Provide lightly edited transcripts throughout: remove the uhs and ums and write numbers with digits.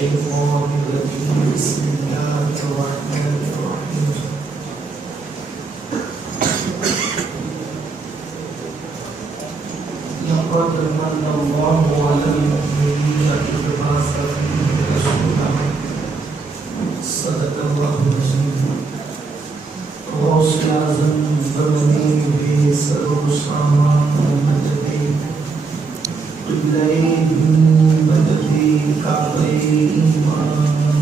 الشيطان الرجيم بسم الله الرحمن الرحيم لقد من الله على المؤمنين إذ بعث فيهم رسولا صدق الله العظيم غوث اعظم برمین بے سر و سامان مددی قبلہ دین مددی کعبہ ایمان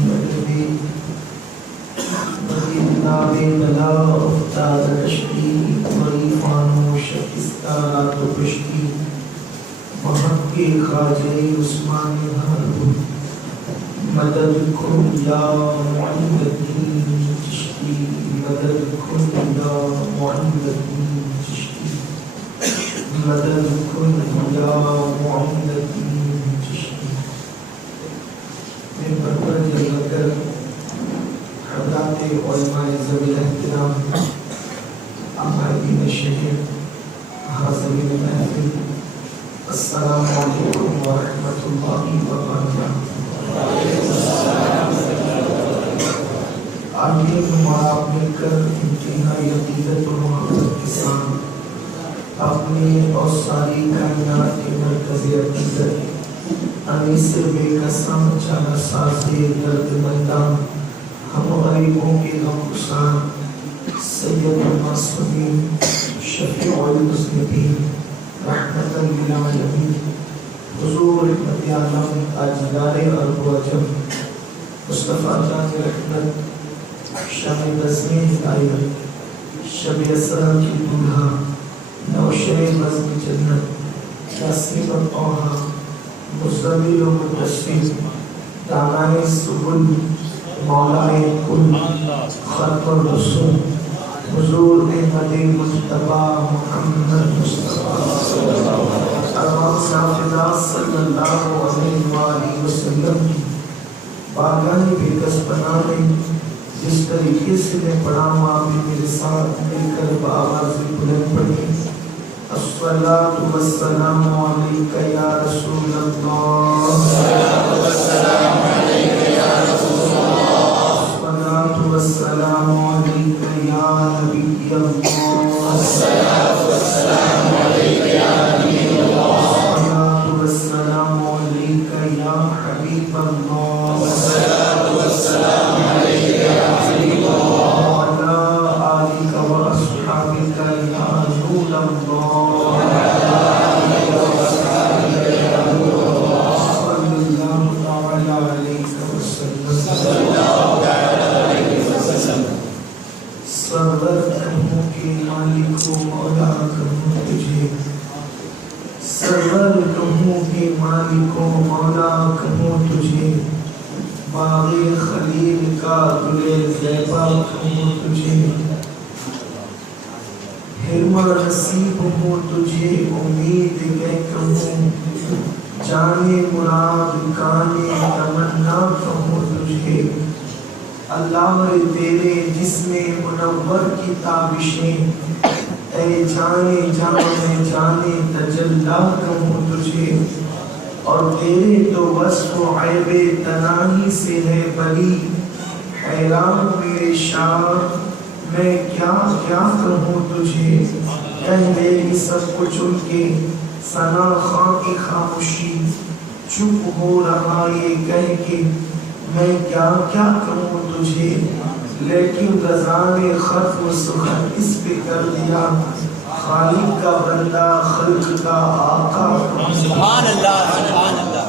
مددی مدینہ بے بلا افتاد رشدی غریفان و شکستارات و پشتی محق خواجہ عثمان حرب مدد کن یا معین الدین چشتی مدد کن یا معین الدین چشتی مدد کن یا معین الدین چشتی میں برپر جلو کر حضرات علماء ذوی الاحترام عقائدین شہر حاضرین محفل السلام علیکم ورحمۃ اللہ وبرکاتہ۔ آگے ہمارا مل کر انتہائی عقیدت و محبت کے ساتھ اپنے اور ساری کائنات کے مرکز عقیدت انیس بے قسم چالا ساز درد مندان ہم غریبوں کے غمگسار سید المعصومین شفیع المذنبین رحمت للعالمین حضور حکمت عالم تاجدار ارض و عجم مصطفیٰ جان رحمت شب بزم ہدایت شب اسرا کی دولہا نوشہ بزم جنت یاسین الطوہا مزمل و مدثر دانائے سبل مولائے کل خلق الرسول حضور احمد مجتبی محمد مصطفیٰ ارواح نافذات صلی اللہ علیہ وآلہ وسلم کی بارگاہ بے کس پناہ میں جس طریقے سے میں پڑھا ہوں آپ بھی میرے ساتھ مل کر بآواز بلند پڑھیں۔ الصلاة والسلام علیکہ یا رسول اللہ، الصلاة والسلام علیکہ یا رسول اللہ، الصلاة والسلام علیکہ یا نبی اللہ، الصلاة والسلام علیکہ یا نبی اللہ، الصلاة والسلام علیکہ یا حبیب اللہ، الصلاة والسلام علیکہ یا حبیب اللہ، وعلی آلک و اصحابک یا رسول اللہ، وعلی آلک و اصحابک یا رسول اللہ، صلی اللہ تعالی علیہ وسلم، صلی اللہ تعالی علیہ وسلم۔ سرور کہوں کہ مالک و مولا کہوں تجھے، سرور کہوں کہ مالک و مولا کہوں تجھے، باغ خلیل کا گل زیبا کہوں تجھے، حرم نصیب ہوں تجھے امید میں کہوں، جانے مراد کانے تمنا کہوں تجھے، اللہ تیرے جسم منور کی تابشیں، اے جانے جانے تجلا کہوں تجھے، اور تیرے تو وصف و عیب تناہی سے ہے بری، حیران میرے شاعر میں کیا کہوں تجھے، کہہ دے گی سب کچھ ان کے ثنا خواں کی خاموشی، چپ ہو رہا یہ کہہ کے میں کیا کہوں تجھے، لیکن رضا نے خط و سخن اس پہ کر دیا، خالق کا بندہ خلق کا آقا۔ سبحان اللہ سبحان اللہ۔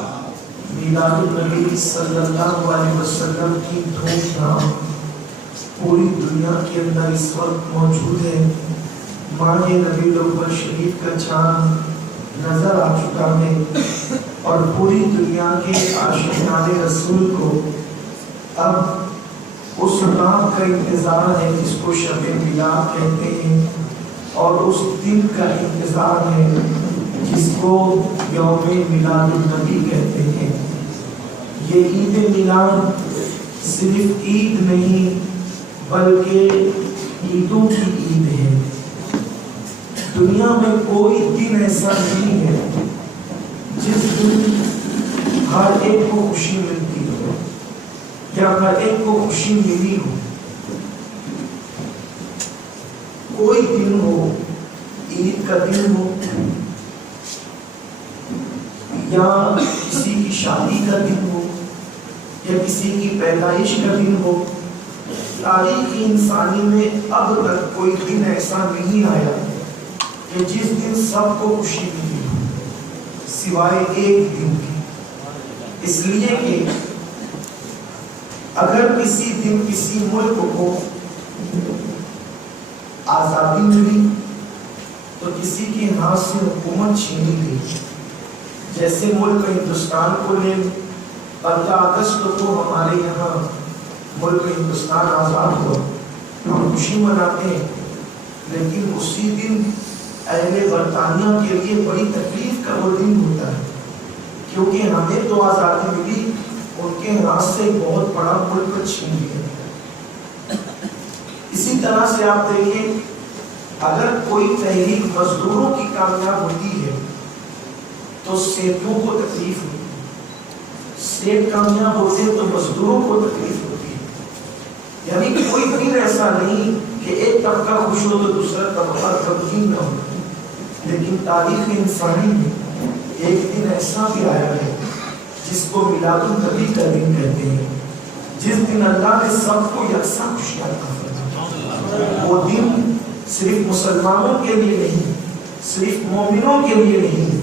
میلاد النبی صلی اللہ علیہ وسلم کی دھوم دھام پوری دنیا کے اندر اس وقت موجود ہے۔ ماہ ربیع الاول شریف کا چاند نظر آ چکا ہے اور پوری دنیا کے عاشقان رسول کو اب اس رات کا انتظار ہے جس کو شب میلاد کہتے ہیں، اور اس دن کا انتظار ہے جس کو یوم میلاد النبی کہتے ہیں۔ یہ عید میلاد صرف عید نہیں بلکہ عیدوں کی عید ہے۔ دنیا میں کوئی دن ایسا نہیں ہے جس دن ہر ایک کو خوشی ملتی ہے۔ یا ہر ایک کو خوشی ملی ہو. کوئی دن ہو، عید کا دن ہو یا کسی کی شادی کا دن ہو یا کسی کی پیدائش کا دن ہو، تاریخ انسانی میں اب تک کوئی دن ایسا نہیں آیا کہ جس دن سب کو خوشی ملی ہو سوائے ایک دن کی. اس لیے کہ اگر کسی دن کسی ملک کو آزادی ملی تو کسی کے ہاتھ سے حکومت چھینی گئی. جیسے ملک ہندوستان کو لے، 15 اگست کو ہمارے یہاں ملک ہندوستان آزاد ہوا، ہم خوشی مناتے ہیں. لیکن اسی دن اہل برطانیہ کے لیے بڑی تکلیف کا وہ دن ہوتا ہے، کیونکہ ہمیں تو آزادی ملی، ان کے ہاتھ سے بہت بڑا ملک چھین لیا. اسی طرح سے آپ دیکھیں، اگر کوئی تحریک مزدوروں کی کامیاب ہوتی ہے تو سیٹوں کو تکلیف ہوتی ہے، سیٹ کامیاب ہوتے ہیں تو مزدوروں کو تکلیف ہوتی ہے. یعنی کوئی دن ایسا نہیں کہ ایک طبقہ خوش ہو تو دوسرا طبقہ غمگین نہ ہو. لیکن تاریخ انسانی میں ایک دن ایسا بھی آیا ہے جس کو میلاد النبی کا دن کہتے ہیں، جس دن اللہ نے سب کو یکساں خوشیاں عطا فرمائی. وہ دن صرف مسلمانوں کے لیے نہیں، صرف مومنوں کے لیے نہیں،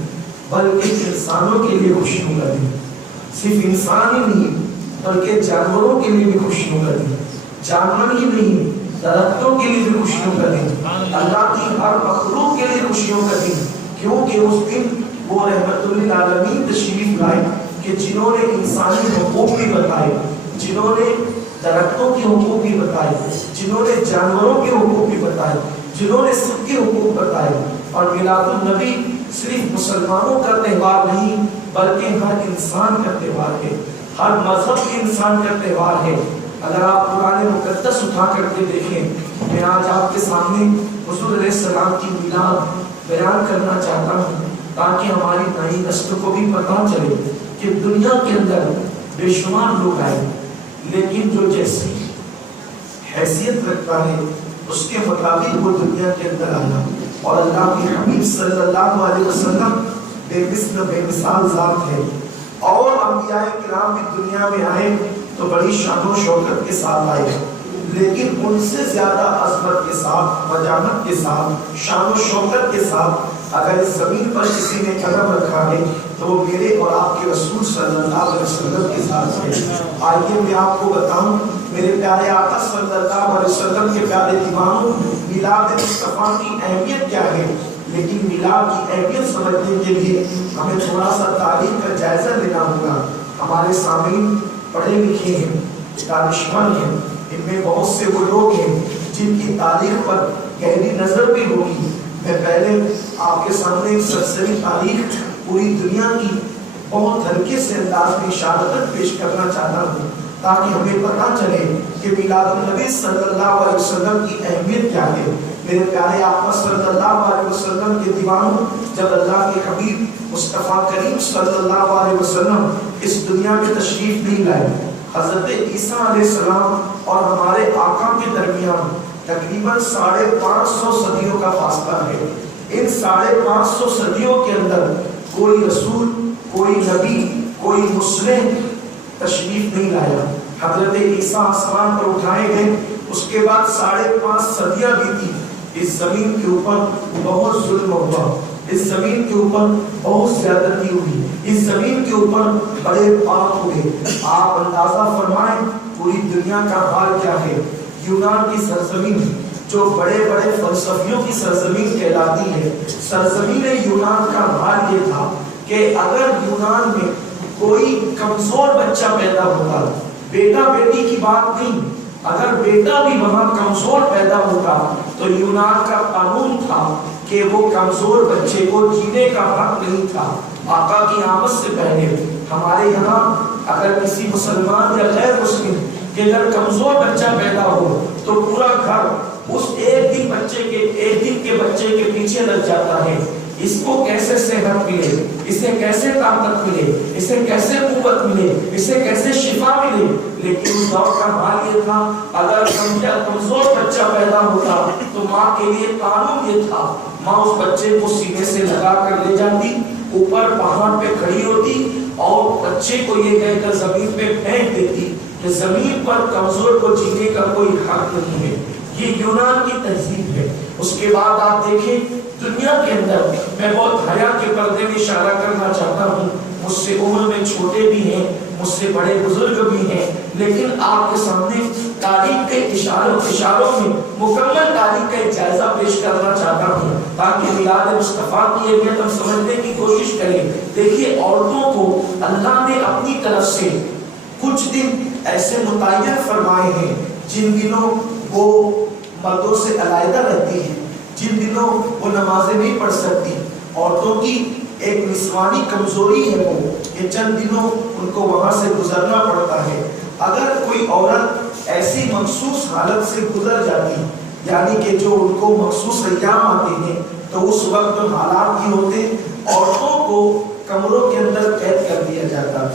بلکہ انسانوں کے لیے خوشیوں کا دن. صرف انسان ہی نہیں بلکہ جانوروں کے لیے بھی خوشیوں کا دن، جانور ہی نہیں درختوں کے لیے بھی خوشیوں کا دن، اللہ کی ہر مخلوق کے لیے خوشیوں کا دن. کیونکہ اس دن وہ رحمت للعالمین تشریف لائے کہ جنہوں نے انسانی حقوق بھی بتائے، جنہوں نے درختوں کے حقوق بھی بتائے، جنہوں نے جانوروں کے حقوق بھی بتائے، جنہوں نے سب کے حقوق بتائے. اور میلاد النبی صرف مسلمانوں کا تہوار نہیں بلکہ ہر انسان کا تہوار ہے، ہر مذہب کے انسان کا تہوار ہے. اگر آپ قرآن مقدس اٹھا کر کے دیکھیں، میں آج آپ کے سامنے حضور علیہ السلام کی میلاد بیان کرنا چاہتا ہوں تاکہ ہماری نئی نسل کو بھی پتہ چلے کہ دنیا کے اندر بے شمار لوگ آئے، لیکن جو جیسی حیثیت رکھتا ہے اس کے مطابق وہ دنیا کے اندر آیا. اور اللہ کے حبیب صلی اللہ علیہ وسلم بے مثل بے مثال ذات ہے. اور انبیاء کرام بھی دنیا میں آئے تو بڑی شان و شوکت کے ساتھ آئے، لیکن ان سے زیادہ عظمت کے ساتھ، وجاہت کے ساتھ، شان و شوکت کے ساتھ اگر اس زمین پر کسی نے قدم رکھا ہے تو وہ میرے اور آپ کے رسول صلی اللہ علیہ وسلم کے ساتھ ہے. آئیے میں آپ کو بتاؤں میرے پیارے آقا صلی اللہ علیہ وسلم کے پیارے دیوانوں، میلاد مصطفیٰ کی اہمیت کیا ہے. لیکن میلاد کی اہمیت سمجھنے کے لیے ہمیں تھوڑا سا تاریخ کا جائزہ لینا ہوگا. ہمارے سامعین پڑھے لکھے ہیں، دانشمند ہیں، ان میں بہت سے وہ لوگ ہیں جن کی تاریخ پر گہری نظر بھی ہوگی. میں پہلے آپ کے سامنے ایک سرسری تاریخ پوری دنیا کی بہت ہلکے سے انداز میں اشارت پیش کرنا چاہتا ہوں تاکہ ہمیں پتہ چلے کہ میلاد النبی صلی اللہ علیہ وسلم کی اہمیت کیا ہے. میرے پیارے آقا صلی اللہ علیہ وسلم کے دیوانوں، جب اللہ کے حبیب مصطفیٰ کریم صلی اللہ علیہ وسلم اس دنیا میں تشریف نہیں لائے، حضرت عیسیٰ علیہ السلام اور ہمارے آقا کے درمیان تقریباً 550 صدیوں کا فاصلہ ہے. ان 550 صدیوں کے اندر کوئی رسول، کوئی نبی، کوئی مسلم تشریف نہیں لایا. حضرت عیسیٰ آسمان پر اٹھائے گئے، اس کے بعد 5.5 صدیاں بیتی. اس زمین کے اوپر بہت ظلم ہوا، اس زمین کے اوپر بہت زیادتی ہوئی، اس زمین کے اوپر بڑے پاپ ہوئے. آپ اندازہ فرمائیں پوری دنیا کا حال کیا ہے. یونان کی سرزمین جو بڑے بڑے فلسفیوں کی سرزمین کہلاتی ہے، سرزمین یونان کا حال یہ تھا کہ اگر یونان میں کوئی کمزور بچہ پیدا ہوتا، بیٹا بیٹی کی بات نہیں، اگر بیٹا بھی وہاں کمزور پیدا ہوتا تو یونان کا قانون تھا کہ وہ کمزور بچے کو جینے کا حق نہیں تھا. آقا کی آمد سے پہلے ہمارے یہاں اگر کسی مسلمان یا غیر مسلم کہ اگر کمزور بچہ پیدا ہو تو پورا گھر اس ایک دن کے بچے کے پیچھے لگ جاتا ہے اس کو کیسے صحت ملے، اسے کیسے طاقت ملے، اسے کیسے قوت ملے، اسے کیسے شفا ملے. لیکن اس دور کا حال یہ تھا اگر کمزور بچہ پیدا ہوتا تو ماں کے لیے قانون یہ تھا، ماں اس بچے کو سینے سے لگا کر لے جاتی، اوپر پہاڑ پہ کھڑی ہوتی اور بچے کو یہ کہہ کر زمین پہ پھینک دیتی کہ زمین پر کمزور کو جینے کا کوئی حق نہیں ہے. یہ یونان کی تہذیب ہے. اس کے بعد آپ دیکھیں دنیا کے اندر، میں بہت حیا کے پردے میں اشارہ کرنا چاہتا ہوں، مجھ سے عمر میں چھوٹے بھی ہیں، مجھ سے بڑے بزرگ بھی ہیں، لیکن آپ کے سامنے تاریخ کے اشاروں میں مکمل تاریخ کا ایک جائزہ پیش کرنا چاہتا ہوں تاکہ میلاد مصطفیٰ کی اہمیت ہم سمجھنے کی کوشش کریں. دیکھیے عورتوں کو اللہ نے اپنی طرف سے کچھ دن ایسے متعین فرمائے ہیں جن دنوں وہ مردوں سے علیحدہ رہتی ہیں، جن دنوں وہ نمازیں نہیں پڑھ سکتی. عورتوں کی ایک نسوانی کمزوری ہے وہ کہ چند دنوں ان کو وہاں سے گزرنا پڑتا ہے. اگر کوئی عورت ایسی مخصوص حالت سے گزر جاتی، یعنی کہ جو ان کو مخصوص ایام آتے ہیں، تو اس وقت حالات یہ ہوتے عورتوں کو کمروں کے اندر قید کر دیا جاتا،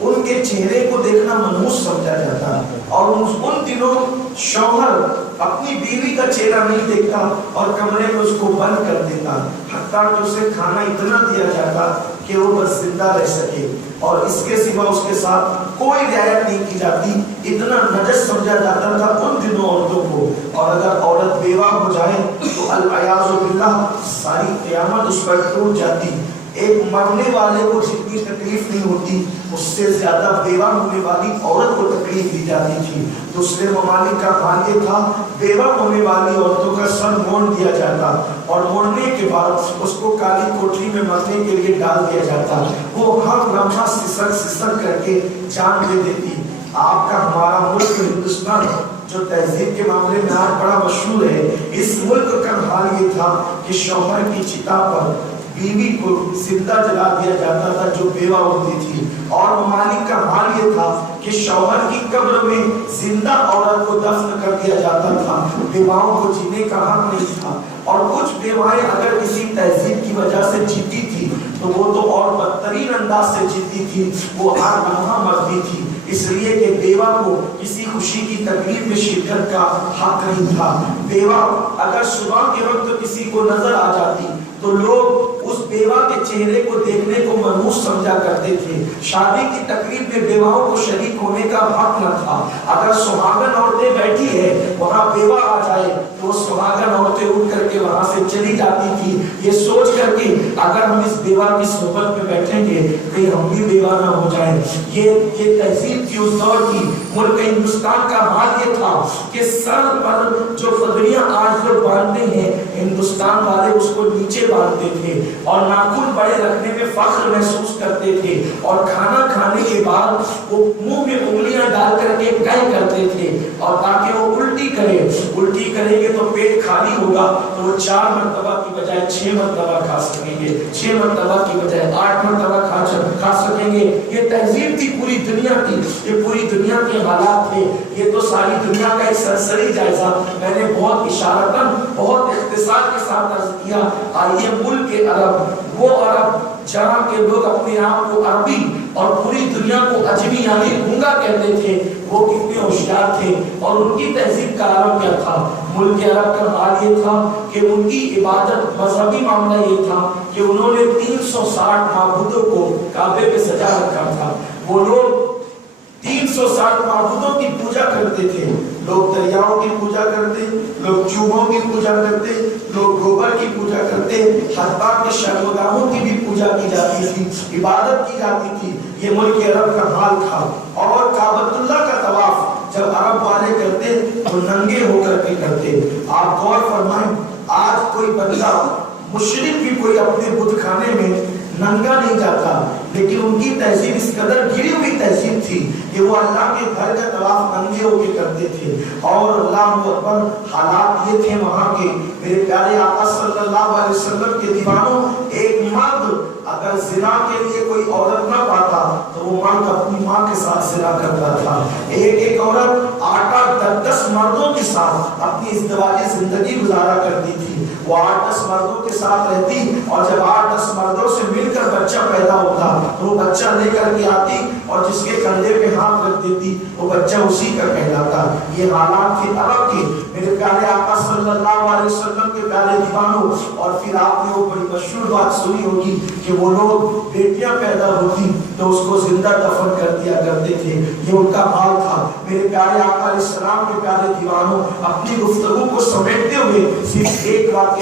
ان کے چہرے کو دیکھنا منحوس سمجھا جاتا، اور ان دنوں شوہر اپنی بیوی کا چہرہ نہیں دیکھتا اور کمرے میں اس کو بند کر دیتا، حتیٰ کہ اسے کھانا اتنا دیا جاتا کہ وہ بس زندہ رہ سکے، اور اس کے سوا اس کے ساتھ کوئی رعایت نہیں کی جاتی. اتنا نجس سمجھا جاتا تھا ان دنوں عورتوں کو. اور اگر عورت بیوہ ہو جائے تو العیاذ باللہ ساری قیامت اس پر ٹوٹ جاتی. ایک مرنے والے کو جتنی تکلیف نہیں ہوتی اس سے زیادہ بیوہ ہونے والی عورت کو تکلیف دی جاتی تھی. دوسرے ممالک کا حال یہ تھا بیوہ ہونے والی عورتوں کا سر مونڈ دیا جاتا اور مونڈنے کے بعد اس کو کالی کوٹری میں مرنے کے لیے ڈال دیا جاتا. وہ ہر لمحہ سسک کر کے جان دے دیتی. آپ کا ہمارا ملک ہندوستان جو تہذیب کے معاملے میں آج بڑا مشہور ہے، اس ملک کا حال یہ تھا کہ شوہر کی چتا پر بیوی کو زندہ جلا دیا جاتا تھا جو بیوہ ہوتی تھی، اور ممالک کا حال یہ تھا کہ شوہر کی قبر میں زندہ عورت کو دفن کر دیا جاتا تھا. بیواؤں کو جینے کا حق نہیں تھا. اور کچھ بیوائیں اگر کسی تہذیب کی وجہ سے جیتی تھی تو وہ تو اور بدترین انداز سے جیتی تھی، وہ ہر لمحہ مرتی تھی، اس لیے کہ بیوہ کو کسی خوشی کی تقریب میں شرکت کا حق نہیں تھا. بیوہ اگر صبح کے وقت کسی کو نظر آ جاتی تو لوگ اس بیوہ کے چہرے کو دیکھنے کو منحوس سمجھا کرتے تھے. شادی کی تقریب میں بیواؤں کو شریک ہونے کا حق نہ تھا. اگر سہاگن عورتیں بیٹھی ہے وہاں بیوہ آ جائے تو وہ سہاگن عورتیں اٹھ کر کے وہاں سے چلی جاتی تھی، یہ سوچ کر کے اگر ہم اس بیوہ کی صحبت میں بیٹھیں گے کہیں ہم بھی بیوہ نہ ہو جائیں. یہ تہذیب تھی اس دور کی. ملک ہندوستان کا حال یہ تھا کہ سر پر جو پگڑیاں آج لوگ باندھتے ہیں ہندوستان والے اس کو نیچے باندھتے تھے اور ناخن بڑے رکھنے میں فخر محسوس کرتے تھے، اور کھانا کھانے کے بعد وہ منہ میں انگلیاں ڈال کر کے کہیں کرتے تھے، اور تاکہ وہ الٹی کریں گے تو پیٹ خالی ہوگا تو وہ 4 مرتبہ کی بجائے 6 مرتبہ کھا سکیں گے، 6 مرتبہ کی بجائے 8 مرتبہ کھا سکیں گے. یہ تہذیب تھی پوری دنیا کی، یہ پوری دنیا کے حالات تھے. یہ تو ساری دنیا کا ایک سرسری جائزہ میں نے بہت اشارتاً بہت اختصار کے ساتھ عرض کیا. آئیے ملک کے عرب، وہ عرب جہاں کے لوگ اپنے آپ کو عربی اور پوری دنیا کو اجمی یعنی گونگا کہتے تھے، وہ کتنے ہوشیار تھے اور ان کی تہذیب کا عرب کیا تھا. ملک عرب کا حال یہ تھا کہ ان کی عبادت مذہبی معاملہ یہ تھا کہ انہوں نے 360 معبودوں کو کعبے پہ سجا رکھا تھا. وہ لوگ 360 معبودوں کی پوجا کرتے تھے. لوگ دریاؤں کی پوجا کرتے، لوگ چوہوں کی پوجا کرتے، لوگ گوبر کی پوجا کرتے، حتیٰ کہ شرمگاہوں کی بھی پوجا کی جاتی تھی، عبادت کی جاتی تھی. یہ ملک عرب کا حال تھا. اور کعبۃ اللہ کا طواف جب عرب والے کرتے تو ننگے ہو کر کے کرتے. آپ غور فرمائیں آج کوئی بندہ مشرک بھی کوئی اپنے بت خانے میں ننگا نہیں جاتا، لیکن ان کی تہذیب اس قدر گری ہوئی تہذیب تھی کہ وہ اللہ کے گھر کا طواف ننگے ہو کے کرتے تھے. اور اللہ اکبر حالات یہ تھے وہاں کے. میرے پیارے آقا صلی اللہ علیہ وسلم کے دیوانوں، ایک مرد اگر زنا کے لیے کوئی عورت نہ پاتا تو وہ مرد اپنی ماں کے ساتھ زنا کرتا تھا. ایک عورت آٹا 10 ماہ مردوں کے ساتھ اپنی ازدواجی زندگی گزارا کرتی تھی. وہ 8-10 مردوں کے ساتھ رہتی اور جب 8-10 مردوں سے مل کر بچہ پیدا ہوتا تو وہ بچہ لے کر کے آتی اور جس کے کندھے پہ ہاتھ رکھ دیتی وہ بچہ اسی کا کہلاتا. یہ حالات تھے عرب کے. میرے پیارے آقا صلی اللہ علیہ وسلم کے پیارے دیوانوں, اور پھر آپ نے وہ بڑی مشہور بات سنی ہوگی کہ وہ لوگ بیٹیاں پیدا ہوتی تو اس کو زندہ دفن کر دیا کرتے تھے. یہ ان کا حال تھا. میرے پیارے آقا علیہ السلام کے پیارے دیوانوں, اپنی گفتگو کو سمیٹتے ہوئے صرف ایک واقعہ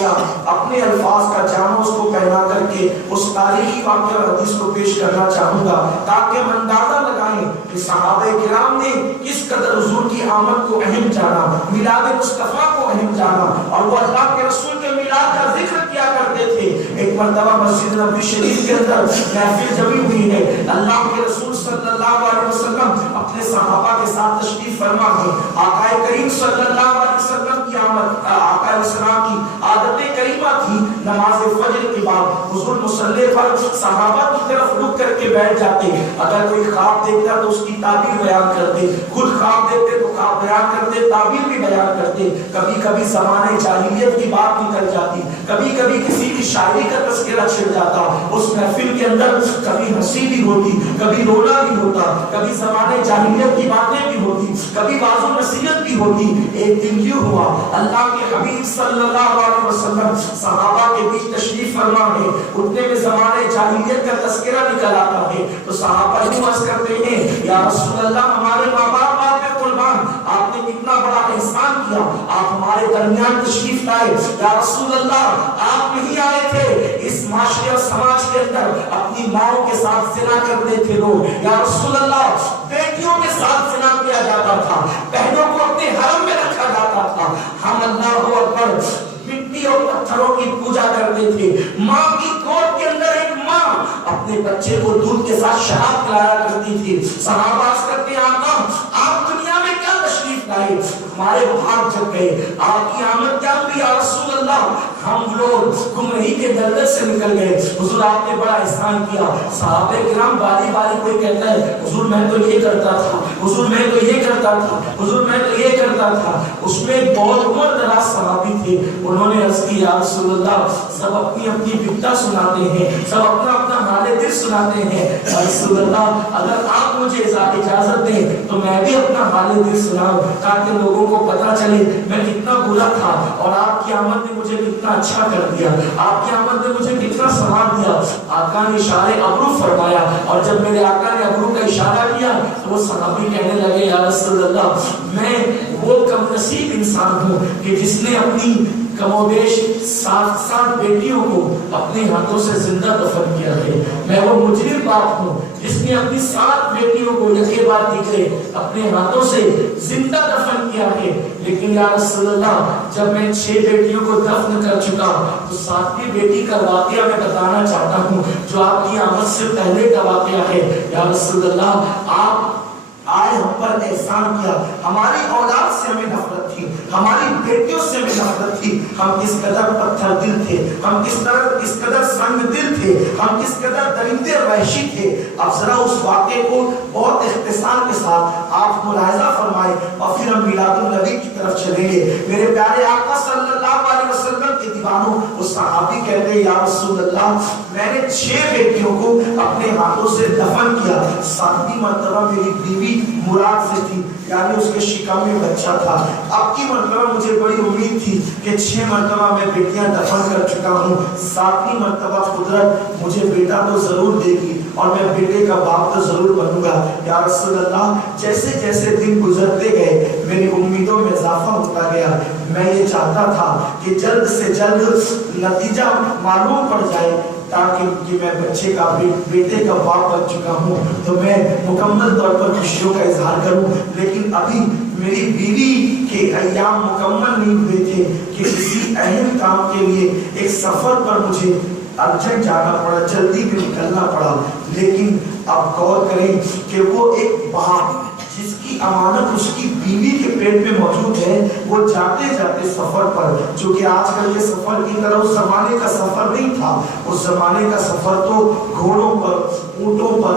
اپنے الفاظ کا جامع اس کو پہنا کر کے اس تاریخی واقعہ حدیث کو پیش کرنا چاہوں گا تاکہ ہم اندازہ لگائیں کہ صحابہ کرام نے کس قدر حضور کی آمد کو اہم جانا, میلاد مصطفیٰ کو اہم جانا, اور وہ اللہ کے رسول کے میلاد کا ذکر کیا کرتے تھے. ایک مرتبہ مسجد نبوی شریف کے اندر محفل جمی ہوئی ہے. اللہ کے رسول صلی اللہ علیہ وسلم اپنے صحابہ کے ساتھ تشریف فرما ہے. آقا کریم صلی اللہ علیہ وسلم کی آمد, آقا علیہ السلام کی عادت کریمہ تھی نماز فجر کے بعد حضور مصلی پر صحابہ کی طرف رک کر کے بیٹھ جاتے. اگر کوئی خواب دیکھتا تو اس کی تعبیر بیان کرتے, خود خواب دیکھتے تو خواب بیان کرتے, تعبیر بھی بیان کرتے. کبھی کبھی زمانے جاہلیت کی بات نکل جاتی, کبھی کبھی کسی کی شاعری کا تذکرہ چھڑ جاتا. اس محفل کے اندر کبھی ہنسی بھی ہوتی, کبھی رونا بھی ہوتا, کبھی زمانے جاہلیت کی باتیں بھی ہوتی, کبھی واعظ و نصیحت بھی ہوتی. ایک دن یوں ہوا, اللہ کے حبیب صلی اللہ علیہ وسلم صحابہ کے بیچ تشریف فرما ہے. اتنے میں زمانے جاہلیت کا تذکرہ نکل آتا ہے تو صحابہ یوں عرض کرتے ہیں, یا رسول اللہ, ہمارے ماں باپ آپ کے قربان, آپ نے کتنا بڑا احسان کیا, آپ ہمارے درمیان تشریف لائے. یا رسول اللہ, آپ نہیں آئے تھے, اس معاشرے اور سماج کے اندر اپنی ماؤں کے ساتھ زنا کرتے تھے لوگ. یا رسول اللہ, بیٹیوں کے ساتھ زنا کیا جاتا تھا, بہنوں کو اپنے حرم میں رکھا جاتا تھا. ہم اللہ اکبر مٹی اور پتھروں کی پوجا کرتے تھے. ماں کی گود کے اندر ایک ماں اپنے بچے کو دودھ کے ساتھ شراب پلایا کرتی تھی. صحابہ کرتے ہیں, آقا آپ دنیا میں کیا تشریف لائے, ہمارے بھاگ جگ گئے, آپ کی آمد کیا ہوئی. یا رسول اللہ, ہم لوگ گمراہی کے دلدل سے نکل گئے, حضور آپ نے بڑا احسان کیا. صحابہ کرام باری باری کوئی کہتا ہے, حضور میں تو یہ کرتا تھا, حضور میں تو یہ کرتا تھا, حضور میں تو یہ کرتا تھا. اس میں بہت عمر دراز صحابی تھے. انہوں نے عرض کی, یا رسول اللہ, سب اپنی اپنی بکتا سناتے ہیں, سب اپنا اپنا حال دل سناتے ہیں. یا رسول اللہ, اگر آپ مجھے اجازت دیں تو میں بھی اپنا حال دل سناؤں تاکہ لوگوں کو پتا چلے میں کتنا برا تھا اور آپ کی آمد نے مجھے کتنا اچھا کر دیا, آپ کی آمد نے مجھے کتنا سنوار دیا. آقا نے اشارے ابرو فرمایا, اور جب میرے آقا نے ابرو کا اشارہ کیا تو وہ صحابی کہنے لگے, یا رسول اللہ, میں وہ کم نصیب انسان ہوں کہ جس نے اپنی کم و بیش 7 بیٹیوں کو اپنے ہاتھوں سے زندہ دفن کیا ہے. میں وہ مجرم باپ ہوں جس نے اپنی 7 بیٹیوں کو یکے بعد دیکھے اپنے ہاتھوں سے زندہ دفن کیا ہے. لیکن یا رسول اللہ, جب میں 6 بیٹیوں کو دفن کر چکا تو 7ویں بیٹی کا واقعہ میں بتانا چاہتا ہوں جو آپ کی آمد سے پہلے کا واقعہ ہے. یا رسول اللہ, آپ آئے, ہم پر احسان کیا, ہماری اولاد سے ہمیں نفرت تھی, ہماری بیٹیوں سے ہمیں نفرت تھی. ہم کس قدر پتھر دل تھے, ہم کس قدر سنگ دل تھے, ہم کس قدر درندے وحشی تھے. اب ذرا اس واقعے کو بہت اختصار کے ساتھ آپ ملاحظہ فرمائیں اور پھر ہم میلاد النبی کی طرف چلیں گے. میرے پیارے آقا صلی اللہ علیہ وسلم کے دیوانوں, وہ صحابی کہتے ہیں, یا رسول اللہ, میں نے 6 بیٹیوں کو اپنے ہاتھوں سے دفن کیا. 7ویں مرتبہ میری بیوی مراد سے تھی, یعنی اس کے شکم میں بچہ تھا. اب کی مرتبہ مجھے بڑی امید تھی کہ 6 مرتبہ میں بیٹیاں دفن کر چکا ہوں, 7ویں مرتبہ قدرت مجھے بیٹا تو ضرور دے گی اور میں بیٹے کا باپ تو ضرور بنوں گا. یا رسول اللہ, جیسے جیسے دن گزرتے گئے میری امیدوں میں اضافہ ہوتا گیا. میں یہ چاہتا تھا کہ جلد سے جلد نتیجہ معلوم پڑ جائے تاکہ میں بچے کا بیٹے کا باپ بن چکا ہوں تو میں مکمل طور پر خوشیوں کا اظہار کروں. لیکن ابھی میری بیوی کے ایام مکمل نہیں ہوئے تھے کہ کسی اہم کام کے لیے ایک سفر پر مجھے ارجنٹ جانا پڑا, جلدی میں نکلنا پڑا. لیکن اب غور کریں کہ وہ ایک باپ جس کی امانت اس کی بیوی کے پیٹ میں موجود ہے, وہ جاتے جاتے سفر پر, جو کہ آج کل کے سفر کی طرح اس زمانے کا سفر نہیں تھا, اس زمانے کا سفر تو گھوڑوں پر, اونٹوں پر,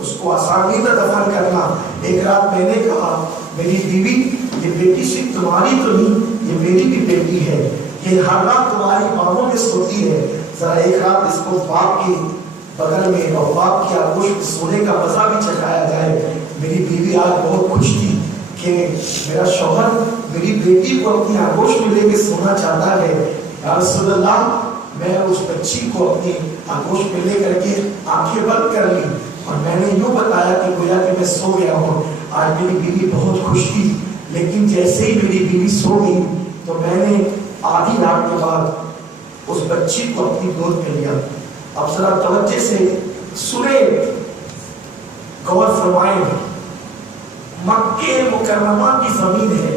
اس کو آسانی سے دفن کرنا۔ ایک رات میں نے کہا میری بیوی یہ بیٹی صرف تمہاری تو نہیں، یہ میری بھی بیٹی ہے، یہ ہر رات تمہاری باہوں میں سوتی ہے، ذرا ایک رات اس کو باپ کے بغل میں اور باپ کی آغوش میں سونے کا مزہ بھی چکھایا جائے۔ میری بیوی آج بہت خوش تھی کہ میرا شوہر میری بیٹی کو اپنی آغوش میں لے کے سونا چاہتا ہے۔ یا رسول اللہ، میں اس بچی کو اپنی آغوش میں لے کر کے آنکھیں بند کر لی اور میں نے یوں بتایا کہ گویا کہ میں سو گیا ہوں۔ آج میری بیوی بہت خوش تھی، لیکن جیسے ہی میری بیوی سو گئی تو میں نے آدھی رات کے بعد اس بچی کو اپنی گود میں لیا۔ اب ذرا توجہ سے سنیں، غور فرمائیں، مکہ مکرمہ کی زمین ہے،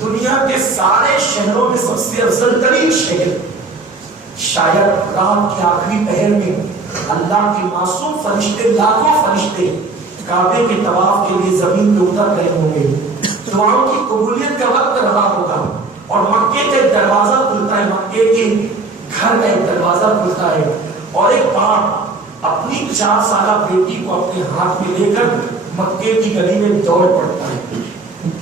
دنیا کے سارے شہروں میں سب سے افضل ترین شہر، شاید رات کے آخری پہر میں اللہ کے معصوم فرشتے، لاکھوں فرشتے کعبے کے طواف کے لیے زمین پہ اتر گئے ہوں گے، دعاؤں کی قبولیت کا وقت رہا ہوگا اور مکے کا ایک دروازہ کھلتا ہے، مکے کے گھر کا ایک دروازہ کھلتا ہے اور ایک باپ اپنی 4 سالہ بیٹی کو اپنے ہاتھ میں لے کر مکے کی گلی میں دوڑ پڑتا ہے۔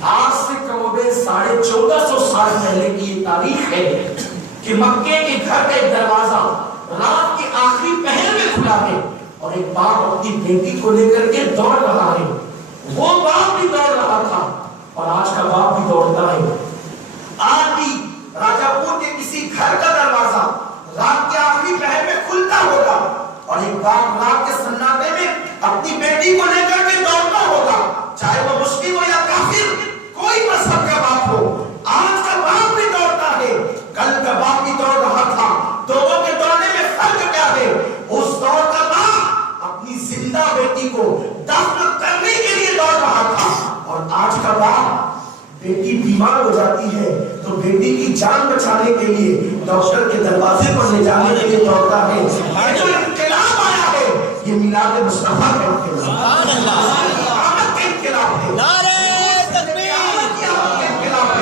آج سے کم و بیش 1450 سال پہلے کی یہ تاریخ ہے کہ مکے کے گھر کا ایک دروازہ رات کے آخری پہر میں کھلا ہے اور ایک باپ اپنی بیٹی کو لے کر کے دوڑ رہا ہے۔ وہ باپ بھی دوڑ رہا تھا اور آج کا باپ بھی دوڑتا ہے۔ آج بھی راجہ پور کے کسی گھر کا دروازہ رات کے آخری پہر میں کھلتا ہوگا اور ایک باپ رات کے سناٹے میں اپنی بیٹی کو لے کر کے دوڑتا ہوگا، چاہے وہ مسلم ہو یا کافر، کوئی مذہب کا باپ ہو۔ آج کا باپ بھی دوڑتا ہے، کل کا باپ بھی دوڑ رہا تھا، دونوں کے دوڑنے میں فرق کیا ہے؟ اس دور کا باپ اپنی زندہ بیٹی کو دفن کرنے کے لیے دوڑ رہا تھا اور آج کا باپ بیٹی بیمار ہو جاتی ہے تو بیٹی کی جان بچانے کے لیے ڈاکٹر کے دروازے پر لے جانے کے لیے دوڑتا ہے۔ یہ جو انقلاب آیا ہے یہ میلاد مصطفیٰ کا انقلاب ہے، قیامت کا انقلاب ہے، نعرہ تکبیر،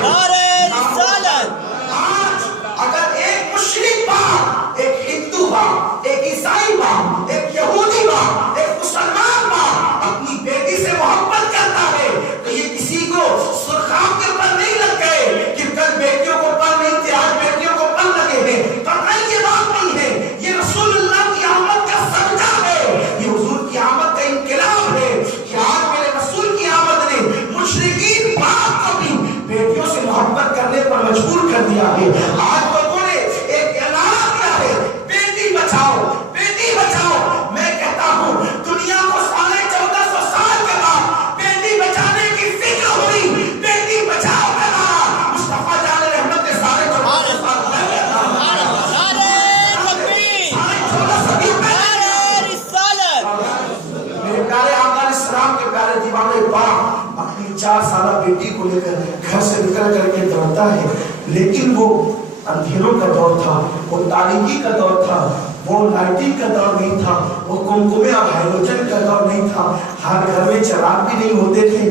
نعرہ رسالت۔ آج اگر ایک مشرک باپ، ایک ہندو باپ، ایک عیسائی باپ، ایک یہودی باپ، ایک مسلمان باپ اپنی بیٹی سے محبت کرتا ہے تو یہ کسی کو سرخاب کے پر نہیں لگ گئے کہ کل بیٹیوں کو پر نہیں تھے آج بیٹیوں کو پر لگے ہیں، پتہ یہ بات نہیں ہے، یہ رسول اللہ کی آمد کا صدقہ ہے، یہ حضور کی آمد کا انقلاب ہے کہ آج میرے رسول کی آمد نے مشرکین باپ کو بھی بیٹیوں سے محبت کرنے پر مجبور کر دیا ہے۔ آج لوگوں نے ایک اعلان کیا ہے، بیٹی بچاؤ، بیٹی بچاؤ۔ میں کہتا ہوں دنیا کو 1450 سال کے بعد بیٹی بچانے کی فکر ہوئی، بیٹی بچاؤ کا نعرہ مصطفیٰ جان رحمت نے 1450 سال پہلے اپنی 4 سالہ بیٹی کو لے کر گھر سے نکل کر کے دوڑتا ہے، لیکن وہ اندھیروں کا دور تھا، وہ تاریکی کا دور تھا، وہ لائٹنگ کا دور نہیں تھا، وہ کمکمے اور ہائیڈروجن کا دور نہیں تھا، ہر گھر میں چراغ بھی نہیں ہوتے تھے،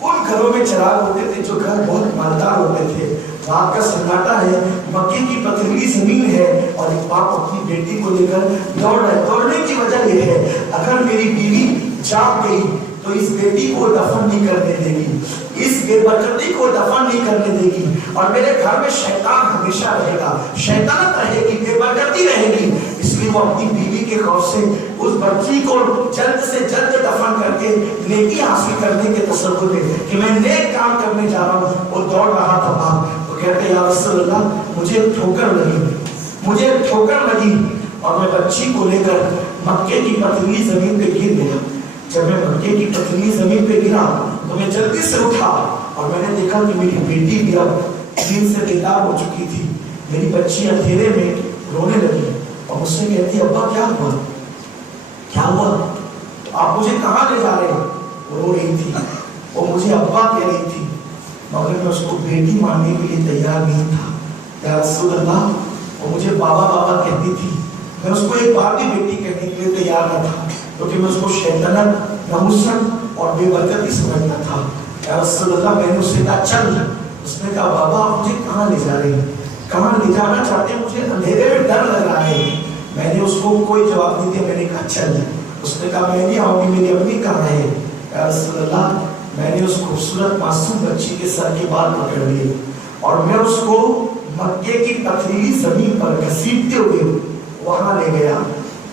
ان گھروں میں چراغ ہوتے تھے جو گھر بہت مالدار ہوتے تھے۔ رات کا سناٹا ہے، مکے کی پتھریلی زمین ہے اور ایک باپ اپنی بیٹی کو لے کر دوڑ رہا ہے۔ دوڑنے کی وجہ یہ ہے اگر میری بیوی جاگ گئی تو اس بیٹی کو دفن نہیں کرنے دے گی، اس بے برکتی کو دفن نہیں کرنے دے گی اور میرے گھر میں شیطان ہمیشہ رہے گا، شیطانت رہے گی، بے برکتی رہے گی۔ اس لیے وہ اپنی بیوی کے خوف سے اس بچی کو جلد سے جلد دفن کر کے نیکی حاصل کرنے کے تصور میں کہ میں نیک کام کرنے جا رہا ہوں وہ دوڑ رہا تھا باپ۔ وہ کہتے یا رسول اللہ مجھے ٹھوکر لگی اور میں بچی کو لے کر مکے کی پتھریلی زمین پہ گر گیا۔ جب میں مکے کی پتھریلی زمین پہ گرا تو میں جلدی سے اٹھا اور میں نے دیکھا کہ میری بیٹی بھی اب دین سے بیدار ہو چکی تھی۔ میری بچی اندھیرے میں رونے لگی اور مجھ سے کہتی ابا کیا ہوا آپ مجھے کہاں لے جا رہے ہیں؟ وہ رو رہی تھی، وہ مجھے ابا کہہ رہی تھی مگر میں اس کو بیٹی ماننے کے لیے تیار نہیں تھا۔ یا رسول اللہ وہ مجھے بابا بابا کہتی تھی، میں اس کو ایک بار بھی بیٹی کہنے کے لیے تیار نہ تھا کیونکہ میں اس کو شیطنت، نحوست اور بے برکتی سمجھتا تھا۔ یا رسول اللہ میں نے اس سے کہا چل، اس نے کہا بابا آپ مجھے کہاں لے جا رہے ہیں، کہاں لے جانا چاہتے ہیں، مجھے اندھیرے میں ڈر لگ رہا ہے۔ میں نے اس کو کوئی جواب نہیں دیا، میں نے کہا چل۔ اس نے کہا میں نہیں آؤں گی، میری امی کہاں ہے؟ یا رسول اللہ میں نے اس خوبصورت معصوم بچی کے سر کے بال پکڑ لیے اور میں اس کو مکے کی پتھریلی زمین پر گھسیٹتے ہوئے وہاں لے گیا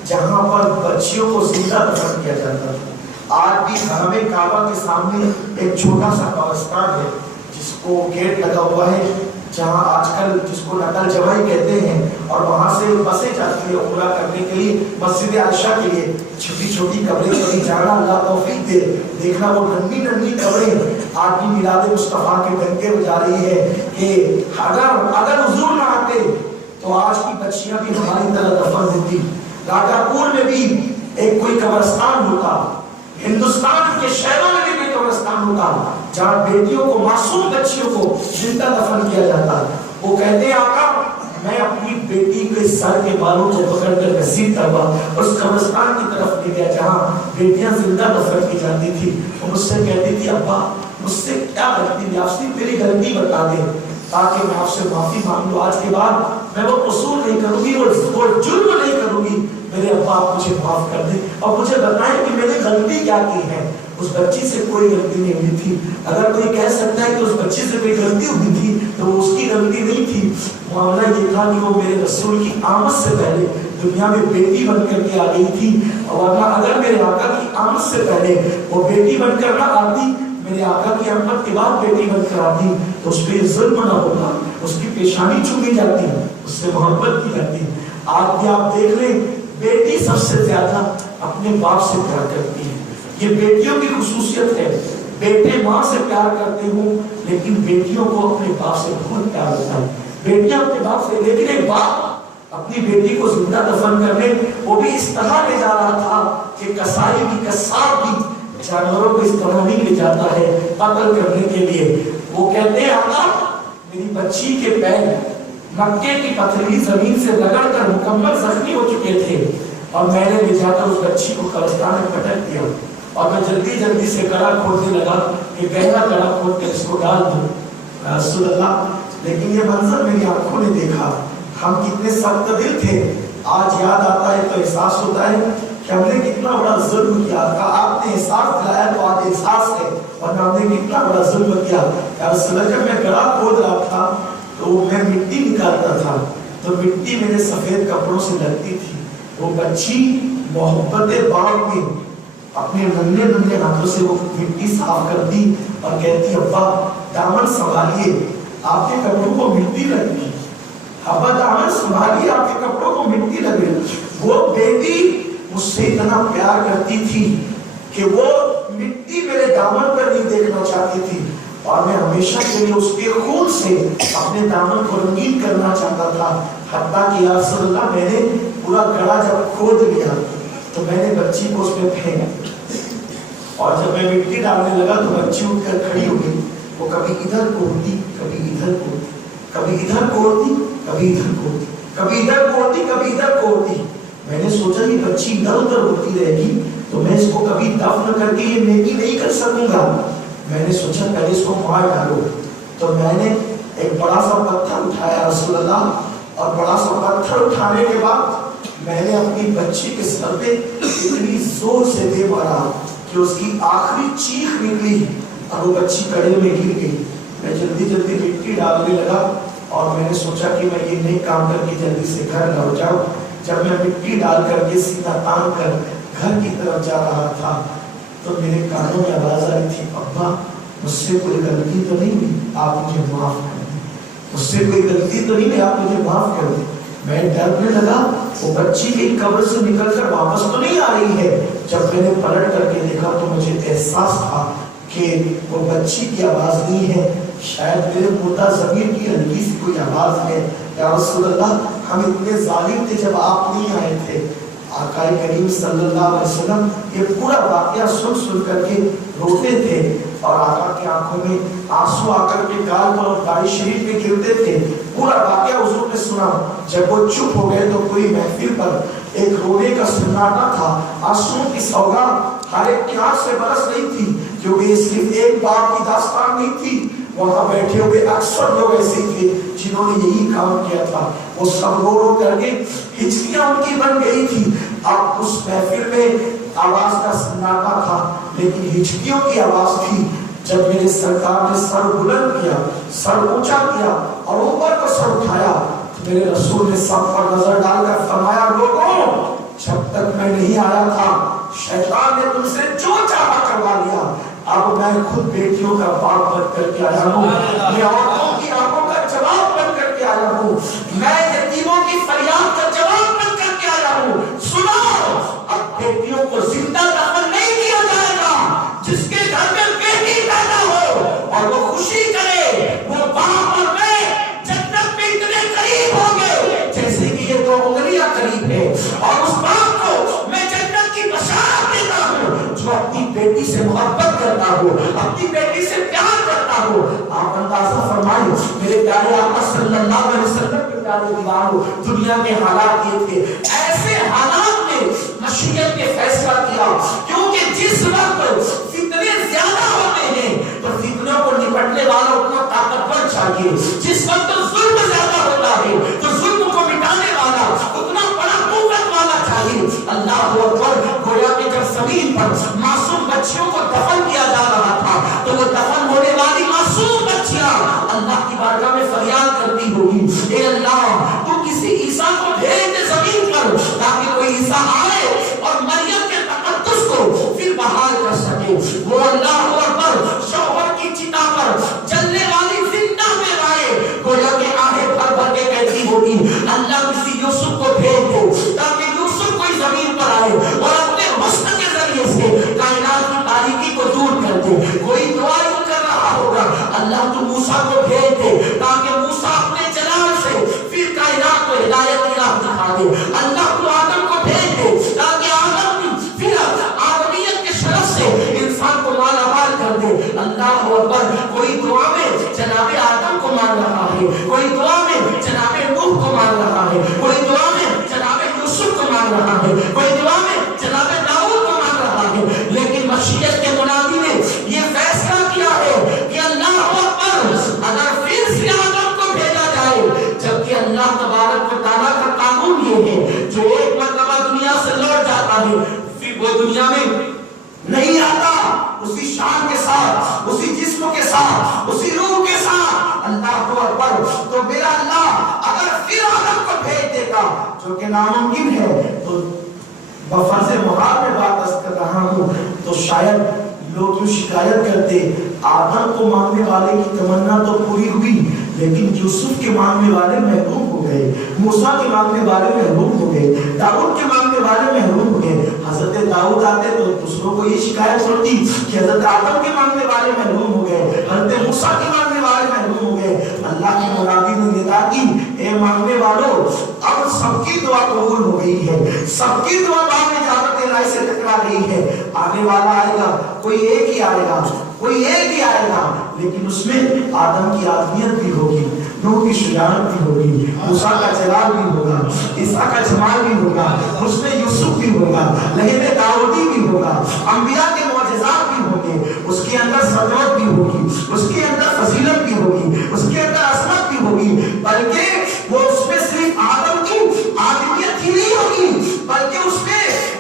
جہاں پر بچیوں کو زندہ دفن کیا جاتا تھا۔ آج بھی حرم کعبہ کے سامنے ایک چھوٹا سا قبرستان ہے جس کو گیٹ لگا ہوا ہے، جہاں آج کل جس کو نقل جمائی کہتے ہیں، اور وہاں سے بسیں جاتی ہے عمرہ کرنے کے لیے مسجد عائشہ کے لیے۔ چھوٹی چھوٹی قبریں کبھی جانا اللہ توفیق دے، دیکھنا وہ ننھی ننھی قبریں آج بھی میلاد مصطفیٰ کے ڈنکے بجا رہی ہے کہ اگر حضور نہ آتے تو آج کی بچیاں بھی ہماری طرح دفن ہوتی۔ راجا پور میں بھی ایک کوئی قبرستان ہوتا، ہندوستان کے شہروں میں بھی کوئی قبرستان ہوتا جہاں بیٹیوں کو، معصوم بچیوں کو زندہ دفن کیا جاتا۔ وہ کہتے ہیں آقا میں اپنی بیٹی کے سر کے بالوں کو پکڑ کر گھسیٹتا ہوا اس قبرستان کی طرف لے گیا جہاں بیٹیاں زندہ دفن کی جاتی تھی۔ وہ مجھ سے کہتی تھی ابا مجھ سے کیا غلطی ہوئی، آپ سے میری غلطی بتا دیں تاکہ میں آپ سے معافی مانگ لوں، آج کے بعد میں وہ قصور نہیں کروں گی، وہ جرم نہیں کروں گی، میرے ابا آپ مجھے معاف کر دیں اور مجھے بتائیں کہ میں نے غلطی کیا کی ہے۔ اس بچی سے کوئی غلطی نہیں ہوئی تھی۔ اگر کوئی کہہ سکتا ہے کہ اس بچی سے کوئی غلطی ہوئی تھی تو وہ اس کی غلطی نہیں تھی، معاملہ یہ تھا کہ وہ میرے رسول کی آمد سے پہلے دنیا میں بیٹی بن کر کے آ گئی تھی، اور اگر میرے آقا کی آمد سے پہلے وہ بیٹی بن کر نہ آتی، میرے آقا کی آمد کے بعد بیٹی بن کر آتی تو اس پہ ظلم نہ ہوتا، اس کی پیشانی چومی جاتی، اس سے محبت کی جاتی۔ آج بھی آپ دیکھ لیں بیٹی سب سے زیادہ اپنے باپ سے پیار کرتی ہے، یہ بیٹیوں کی خصوصیت ہے۔ بیٹے ماں سے پیار کرتے ہوں لیکن بیٹیوں کو اپنے باپ سے بہت پیار ہوتا ہے، بیٹیاں اپنے باپ سے، لیکن ایک باپ اپنی بیٹی کو زندہ دفن کرنے وہ بھی اس طرح لے جا رہا تھا کہ کسائی بھی، قصاب بھی جانوروں کو اس طرح نہیں لے جاتا ہے قتل کرنے کے لیے۔ وہ کہتے ہیں آقا میری بچی کے پیر مکے کی پتھریلی زمین سے رگڑ کر مکمل زخمی ہو چکے تھے اور میں نے لے جا کر اس بچی کو قبرستان میں پٹک دیا اور میں جلدی سے کڑا کھودنے لگا کہ گہرا کڑا کھود کے اس کو ڈال دوں۔ رسول اللہ لیکن یہ منظر میری آنکھوں نے دیکھا، ہم کتنے سخت دل تھے، آج یاد آتا ہے تو احساس ہوتا ہے کہ ہم نے کتنا بڑا ظلم کیا تھا۔ آپ نے احساس دلایا تو آج احساس ہے، ورنہ ہم نے کتنا بڑا ظلم کیا۔ رسول اللہ جب میں کڑا کھود رہا تھا تو میں مٹی نکالتا تھا تو مٹی میرے سفید کپڑوں سے لگتی تھی، وہ بچی محبت باغ میں اپنے ننھے ننھے ہاتھوں سے وہ مٹی صاف کرتی اور کہتی ابا دامن سنبھالیے آپ کے کپڑوں کو مٹی لگ گئی، ابا دامن سنبھالیے آپ کے کپڑوں کو مٹی لگ گئی۔ وہ بیٹی مجھ سے اتنا پیار کرتی تھی کہ وہ مٹی میرے دامن پر نہیں دیکھنا چاہتی تھی اور میں ہمیشہ کے لیے اس کے خون سے اپنے دامن کو رنگین کرنا چاہتا تھا۔ حتیٰ کہ یا رسول اللہ میں نے پورا گڑا جب کھود لیا تو میں نے بچی کو اس میں پھینکا اور جب میں مٹی ڈالنے لگا تو بچی اٹھ کر کھڑی ہو گئی، وہ کبھی ادھر کوڑتی کبھی ادھر کوڑتی، کبھی ادھر کوڑتی کبھی ادھر کوڑتی، کبھی ادھر کوڑتی کبھی ادھر کوڑتی۔ میں نے سوچا کہ بچی ادھر ادھر ہوتی رہے گی تو میں اس کو کبھی دفن کر کے یہ نیکی نہیں کر سکوں گا۔ میں نے سوچا پہلے اس کو مار ڈالو، تو میں نے ایک بڑا سا پتھر اٹھایا رسول اللہ، اور بڑا سا پتھر اٹھانے کے بعد میں نے اپنی بچی کے سر پہ اتنی زور سے دے مارا کہ اس کی آخری چیخ نکلی اور وہ بچی کڑے میں گر گئی۔ میں جلدی مٹی ڈالنے لگا اور میں نے سوچا کہ میں یہ نہیں کام کر کے جلدی سے گھر لوٹ جاؤں۔ جب میں مٹی ڈال کر کے سینہ تان کر گھر کی طرف جا رہا تھا تو میرے کانوں میں آواز آ رہی تھی ابا مجھ سے کوئی غلطی تو نہیں ہوئی، آپ مجھے معاف کر دیں، مجھ سے کوئی غلطی تو نہیں ہوئی، آپ مجھے معاف کر دیں۔ میں ڈرنے لگا وہ بچی کی قبر سے نکل کر واپس تو نہیں آ رہی ہے۔ جب میں نے پلٹ کر کے دیکھا تو مجھے احساس تھا کہ وہ بچی کی آواز نہیں ہے، شاید میرے مردہ ضمیر کی ہلکی سی کوئی آواز ہے۔ یا رسول اللہ ہم اتنے ظالم تھے جب آپ نہیں آئے تھے۔ آقا کریم صلی اللہ علیہ وسلم یہ پورا واقعہ سن کر کے روتے تھے اور آقا کی آنکھوں میں آنسو آ کر کے گال پر اور داڑھی شریف میں گرتے تھے۔ پورا واقعہ حضور نے سنا۔ جب وہ چپ ہو گئے تو پوری محفل پر ایک رونے کا سناٹا تھا، آنسوؤں کی سوگات ہر ایک کی آنکھ سے برس رہی تھی، کیونکہ یہ صرف ایک باپ کی داستان نہیں تھی۔ وہاں بیٹھے ہوئے اکثر لوگ ایسے تھے جنہوں نے یہی کام کیا تھا۔ وہ سب رو کر کے ہچکیاں ان کی بن گئی تھی، اب اس محفل میں آواز کا سناٹا تھا لیکن ہچکیوں کی آواز تھی. جب میرے سرکار نے سر بلند کیا, سر اونچا کیا اور اوپر کو سر اٹھایا, میرے رسول نے سب پر نظر ڈال کر فرمایا, لوگوں جب تک میں نہیں آیا تھا شیطان نے تم سے جو چاہا کروا لیا, اب میں خود بیٹیوں کا باپ بن کر کے آیا ہوں, میں عورتوں کی آنکھوں کا جواب بن کر کے آیا ہوں, میں یتیموں کی فریاد کا جواب بن کر کے آیا ہوں. سنو, اب بیٹیوں کو زندہ دفن نہیں کیا جائے گا. جس کے گھر میں بیٹی پیدا ہو اور وہ خوشی کرے, وہ باپ اور میں جنت میں اتنے قریب ہوں گے جیسے کہ یہ 2 انگلیاں قریب ہے. اور اس باپ کو میں جنت کی بشارت دیتا ہوں جو اپنی بیٹی سے محبت کرتا ہو, اپنی بیٹی سے پیار کرتا ہو. آپ اندازہ فرمائیں میرے پیارے آقا صلی اللہ علیہ وسلم کے پیارے دیوانوں, دنیا کے حالات یہ تھے. ایسے حالات میں مشیت نے فیصلہ کیا, کیونکہ جس وقت فتنے زیادہ ہوتے ہیں تو فتنوں کو نپٹنے والا اتنا طاقتور چاہیے. جس وقت ظلم زیادہ ہوتا ہے تو ظلم کو مٹانے والا اتنا بڑا قوت والا چاہیے. اللہ اکبر. گویا کہ جب زمین پر معصوم بچیوں کو دفن کیا جا رہا تھا تو وہ دفن ہونے والی معصوم بچیاں اللہ کی بارگاہ میں فریاد کرتی ہوگی, اے اللہ تو کسی عیسیٰ کو بھیج دے زمین پر تاکہ کوئی عیسیٰ آئے اور مریم کے تقدس کو پھر بحال کر سکے. وہ اللہ اکبر شوہر کی چتا پر جلنے والی زندہ میں آئے, گویا کہ آنکھیں بھر بھر کے کہتی ہوگی, اللہ کسی یوسف کو بھیج دو تاکہ یوسف کوئی زمین پر آئے اور اپنے حسن کے ذریعے سے کائنات کی تاریکی کو دور کر دے. کوئی دعا یوں کر رہا ہوگا, اللہ تو موسیٰ کو بھیج دے تاکہ موسیٰ اپنے جلال سے پھر کائنات کو ہدایت کی راہ دکھا دے. اللہ تو آدم کو بھیج دے تاکہ آدم پھر آدمیت کے شرف سے انسان کو مالا مال کر دے. اللہ اکبر. کوئی دعا میں جناب آدم کو مان رہا ہے, کوئی دعا میں جناب نوح کو مان رہا ہے, کوئی دعا میں جناب یوسف کو مان رہا ہے, کوئی دعا میں جناب داؤد کو مان رہا ہے. لیکن مشیت کے منادی نے یہ فیصلہ کیا ہے کہ اللہ اکبر, اگر پھر سے آدم کو بھیجا جائے, جبکہ اللہ تبارک و تعالیٰ کا قانون یہ ہے جو ایک مرتبہ دنیا سے لوٹ جاتا ہے پھر وہ دنیا میں نہیں آتا اسی شان کے ساتھ, اسی جسم کے ساتھ, اسی روح کے ساتھ. اللہ اکبر. تو میرا اللہ اگر پھر آدم کو بھیج دیتا جو کہ ناممکن ہے, تو بفرض محال میں بات کر رہا ہوں, تو شاید لوگ یوں شکایت کرتے, آدم کو ماننے والے کی تمنا تو پوری ہوئی لیکن یوسف کے ماننے والے محروم ہو گئے, موسیٰ کے ماننے والے محروم ہو گئے, داؤد کے ماننے والے محروم ہو گئے. حضرت داؤد آتے تو دوسروں کو یہ شکایت ہوتی کہ حضرت آدم کے ماننے والے محروم ہو گئے, حضرت موسیٰ کے ماننے والے محروم ہو گئے. اللہ کی مرادی نے ندا کی, اے ماننے والوں اب سب کی دعا قبول ہو گئی ہے, سب کی دعا بعد میں اجازت الہی سے ٹکرا گئی ہے. آنے والا آئے گا, کوئی ایک ہی آئے گا, کوئی ایک ہی آئے گا, لیکن اس میں آدم کی آدمیت بھی ہوگی, نوح کی شجاعت بھی ہوگی, موسیٰ کا جلال بھی ہوگا, عیسیٰ کا جمال بھی ہوگا, اس میں یوسف بھی ہوگا, لہب داؤدی بھی ہوگا, انبیاء کے معجزات بھی ہوں گے, اس کے اندر صدوت بھی ہوگی, اس کے اندر فضیلت بھی ہوگی, اس کے اندر عظمت بھی ہوگی. بلکہ وہ اس میں صرف آدم کی آدمیت ہی نہیں ہوگی بلکہ اس میں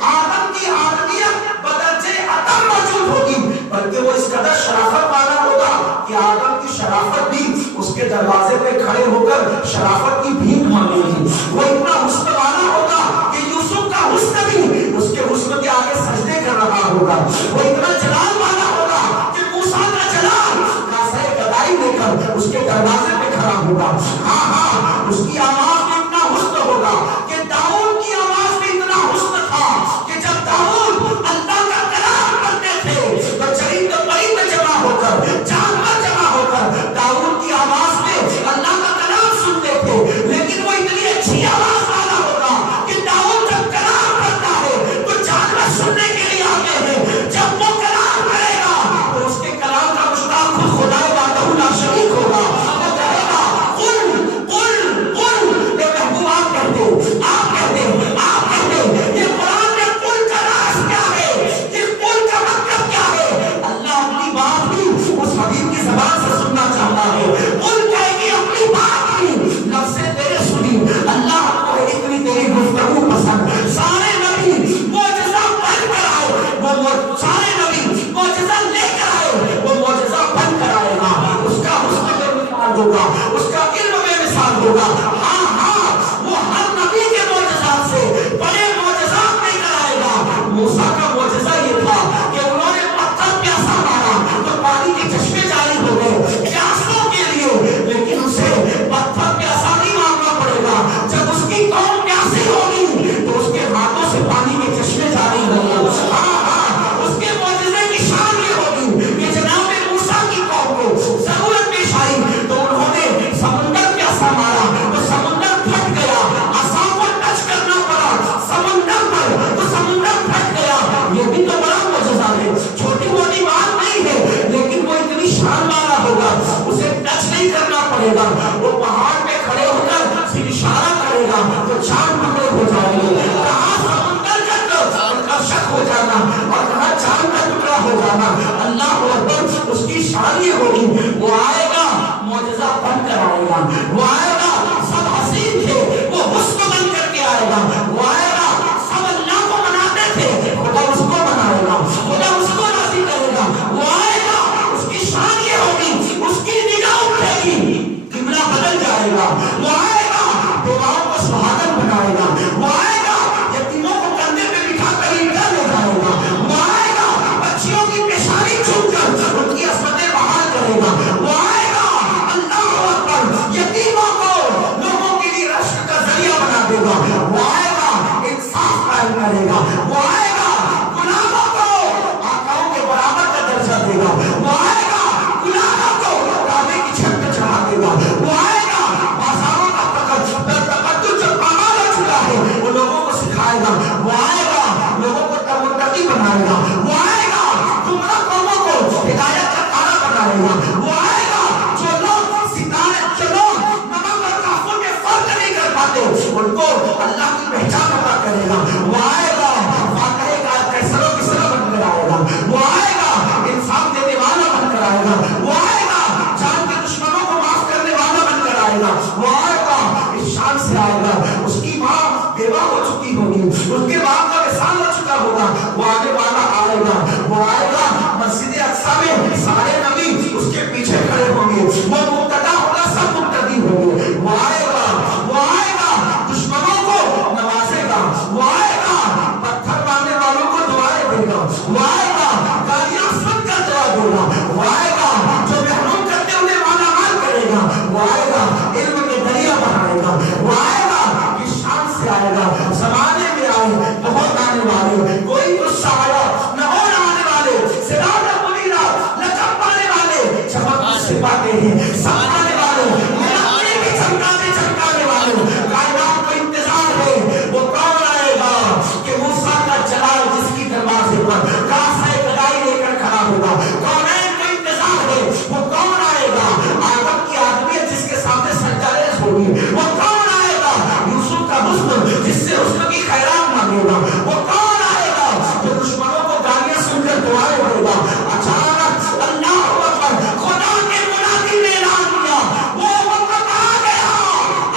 آدم کی آدمیت بدرجے عدم موجود ہوگی, بلکہ وہ اس قدر شرافت والا ہوگا کہ آدم کی شرافت بھی اس کے دروازے پہ کھڑے ہو کر شرافت کی بھیک مانگے گی. وہ اتنا حسن والا ہوگا کہ یوسف کا حسن بھی اس کے حسن کے آگے سجدے کر رہا ہوگا. وہ اتنا جلال والا ہوگا کہ موسیٰ کا جلال کاسہ گدائی لے کر اس کے دروازے پہ کھڑا ہوگا. ہاں ہاں, اس کی آواز میں اتنا حسن ہوگا کہ داؤد کی آواز میں اتنا حسن تھا کہ جب داؤد اللہ کا کلام کرتے تھے تو چرند پرند جمع ہو کر, جانور جمع ہو کر داؤد کی آواز میں اللہ کا کلام سنتے تھے. لیکن وہ اتنی اچھی آواز والا ہوگا کہ داؤد جب کلام کرتا ہے تو جانور سننے کے لیے آتے ہیں. جب وہ کلام کرے گا تو اس کے کلام کا مشتاق خود خدا وحدہ لا شریک ہوگا. وہ کہے گا قل قل قل, اے محبوب آپ کہہ دو, وہ پہاڑ پہ کھڑے ہو کر پھر اشارہ کرے گا تو چاند ٹکڑے ہو جائیں گے. کہاں سمندر کا شک ہو جانا اور کہاں چاند کا ٹکڑا ہو جانا. اللہ اکبر. اس کی شان یہ ہوگی وہ آئے گا معجزہ بن کر آئے گا. وہ آئے گا سب حسین تھے وہ حسن بن کر کے آئے گا. وہ آئے گا سب اللہ کو مناتے تھے خدا اس کو منائے گا. خدا اس کو راضی کرے گا. وہ آئے گا اس کی شان یہ ہوگی اس کی نگاہ اٹھے گی قبلہ بدل جائے گا. وہ آئے گا بیواؤں کو سہاگن بنائے گا. وہ آئے گا یتیموں کو کندھے پہ بٹھا کر عیدگاہ لے جائے گا. وہ آئے گا بچیوں کی پیشانی چھو کر ان کی عصمتیں بحال کرے گا. وہ آئے گا اللہ اکبر یتیموں کو لوگوں کے لیے رشک کا ذریعہ بنا دے گا. وہ آئے گا انصاف قائم کرے گا. وہ آئے گا غلاموں کو آقاؤں کے برابر کا درجہ دے گا. وہ آئے گا غلاموں کو کعبے کی چھت پہ چڑھا دے گا. وہ آئے گا بازاروں کا تقدس جو پامال ہو چکا ہے وہ لوگوں کو سکھائے گا. وہ آئے گا لوگوں کو متقی بنائے گا. وہ آئے گا گمراہ قوموں کو ہدایت کا تارا بنائے گا. وہ آئے گا جو لوگ ستارے جو لوگ نمک اور کافور میں فرق نہیں کر پاتے ان کو اللہ کی پہچان عطا کرے گا. وہ آئے گا فاتح کا کیسروں کی سر بن کر آئے گا. وہ آئے گا انصاف دینے والا بن کر آئے گا. وہ آئے گا جان کے دشمنوں کو معاف کرنے والا بن کر آئے گا. وہ آئے گا اس شان سے آئے گا. اس کی ماں بیوہ ہو چکی ہوگی. اس کے باپ کا وصال ہو چکا ہوگا. وہ آنے والا آئے گا. وہ آئے گا مسجد اقصی میں سارے نبی اس کے پیچھے کھڑے ہوں گے. وہ مقتدا ہوگا سب مقتدی ہوں گے. وہ آئے گا دشمنوں کو نوازے گا. وہ آئے گا پتھر مارنے والوں کو دعائیں دے گا. وہ آئے گا گالیاں سن کر دعا دے گا. وہ آئے گا جو محروم کرتے انہیں مالا مال کرے گا. وہ آئے گا علم کے دریا بنائے گا. وہ آئے گا اس شان سے آئے گا. زمانے میں آئے بہت آنے والے کوئی غصہ آیا نہ ہو آنے والے سراج منیرا لقب پانے والے چمک سے پاتے ہیں سب آنے والے میرے بھی چمکانے والے کائنات کو انتظار ہے وہ کون آئے گا کہ موسیٰ کا جلال جس کی دروازے پر کاسہ گدائی لے کر کھڑا ہوگا. کونین کو انتظار ہے وہ کون آئے گا آدم کی آدمیت جس کے سامنے سجدہ ریز ہوگی. وہ کون آئے گا یوسف کا حسن جس سے حسن کی خیرات مانگے گا. وہ کون آئے گا جو دشمنوں کو گالیاں سن کر دعائیں دے گا. اچانک اللہ اکبر خدا کے منادی نے اعلان کیا وہ وقت آ گیا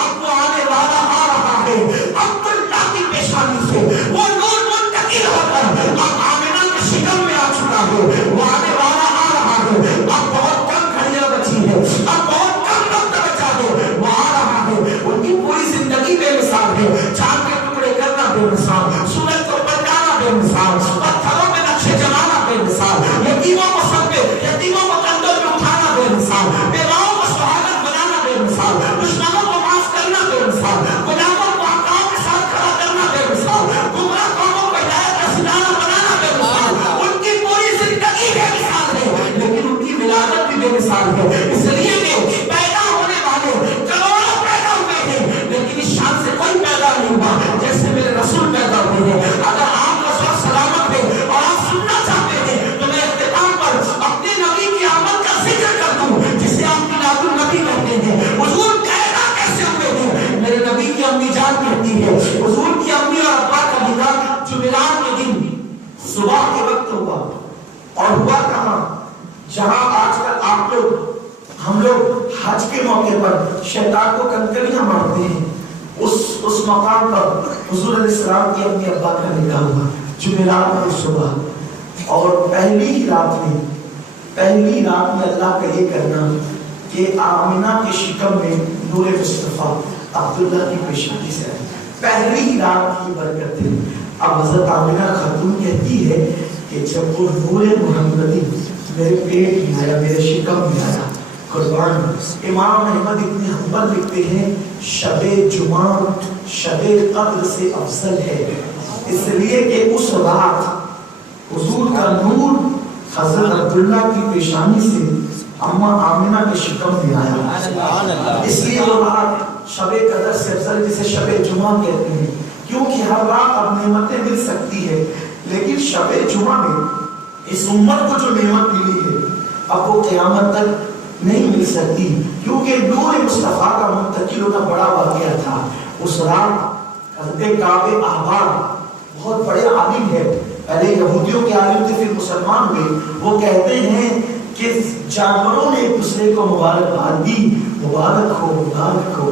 اب وہ آنے والا آ رہا ہے. عبداللہ کی پیشانی سے وہ نور منتقل ہو کر اب آمنہ کے شکم میں آ چکا ہے. وہ آنے والا آ رہا ہے. اب بہت کم گھڑیاں بچی ہے. اب بہت کم وقت بچا ہے. وہ آ رہا ہے. ان کی پوری زندگی بے مثال ہے. چاند کے ٹکڑے کرنا بے مثال. سورج کو پلٹانا بے مثال. پتھروں میں نقشے جمانا بے مثال. یتیموں کو سب پہ یتیموں کو کندھوں پہ اٹھانا بے مثال. بیواؤں کو سہاگن بنانا بے مثال. دشمنوں کو معاف کرنا بے مثال. غلاموں کو آقاؤں کے ساتھ کھڑا کرنا بے مثال. گمراہ قوموں کو ہدایت کا سدانہ بنانا بے مثال. ان کی پوری زندگی بے مثال ہے لیکن ان کی ولادت بھی بے مثال ہے. اس لیے کہ پیدا ہونے والے کروڑوں پیدا ہوئے ہیں لیکن اس شان سے کوئی پیدا نہیں ہوا جیسے میرے رسول پیدا ہوئے ہیں. اگر آپ کا سب سلامت ہے اور آپ سننا چاہتے ہیں تو میں اختتام پر اپنے نبی کی آمد کا ذکر کر دوں جسے آپ میلاد النبی کہتے ہیں. حضور پیدا کیسے ہوئے ہیں میرے نبی کی امی جان کہتی ہے. حضور کی امی اور ابا کا نکاح جمعرات کے دن صبح کے وقت ہوا اور ہوا کہاں جہاں آج کل آپ لوگ ہم لوگ حج کے موقع پر شیطان کو کنکریاں مارتے ہیں. اس مقام پر حضور علیہ السلام کی امی ابا کا نکاح ہوا جمعرات کی صبح. اور پہلی رات میں اللہ کا یہ کرنا کہ آمنہ کے شکم میں نور مصطفیٰ عبداللہ کی پیشانی سے آئی. پہلی ہی رات کی برکت ہے. اب حضرت آمنہ خاتون کہتی ہے کہ جب وہ نور محمدی میرے پیٹ میں آیا میرے شکم میں آیا قربان. امام احمد ابن حنبل لکھتے ہیں شب جمعہ شب قدر سے افضل ہے اس لیے کہ اس رات حضور کا نور حضرت عبداللہ کی پیشانی سے اماں آمنہ کے شکم میں آیا. اس لیے وہ رات شب قدر سے افضل جسے شب جمعہ کہتے ہیں کیونکہ ہر رات اب نعمتیں مل سکتی ہے لیکن شب جمعہ میں اس امت کو جو نعمت ملی ہے اب وہ قیامت تک نہیں مل سکتی، کیونکہ نور مصطفیٰ کا منتقل ہونا بڑا واقعہ تھا۔ اس رات حضرت کعب احبار بہت بڑے عالم ہے، پہلے یہودیوں کے عالم تھے پھر مسلمان ہوئے، وہ کہتے ہیں کہ جانوروں نے ایک دوسرے کو مبارکباد دی، مبارک ہو مبارک ہو،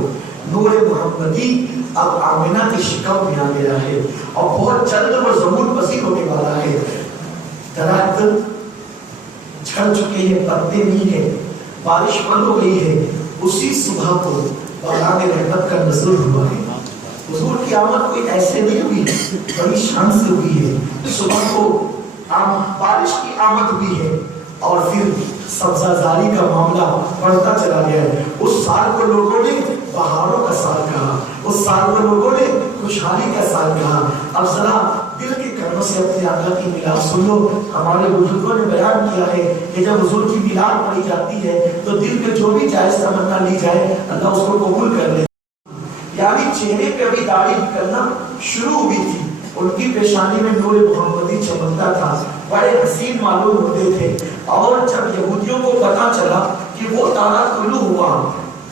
نور محمدی اب آمنہ کی شکم میں آ گیا ہے اور بہت جلد وہ ظہور پذیر ہونے والا ہے۔ درخت جھڑ چکے ہیں، پتے نہیں ہیں، بارش بند ہو گئی ہے، اسی صبح کو باران رحمت کا نزول ہوا ہے۔ حضور کی آمد کوئی ایسے نہیں ہوئی، بڑی شان سے ہوئی ہے۔ صبح کو بارش کی آمد ہوئی ہے اور پھر سبزہ زاری کا معاملہ بڑھتا چلا گیا ہے۔ اس سال کو لوگوں نے بہاروں کا سال کہا، اس سال کو لوگوں نے خوشحالی کا سال کہا۔ اب ذرا دل کے کنوں سے اپنے آقا کی میلاد سن لو۔ ہمارے بزرگوں نے بیان کیا ہے کہ جب حضور کی میلاد پڑھی جاتی ہے تو دل میں جو بھی جائز تمنا لی جائے اللہ اس کو قبول کر لے۔ یعنی چہرے پہ ابھی داڑھی نکلنا شروع ہوئی تھی، ان کی پیشانی میں نور محمدی چمکتا تھا، بڑے حسین معلوم ہوتے تھے۔ اور جب یہودیوں کو پتا چلا کہ وہ تارا طلوع ہوا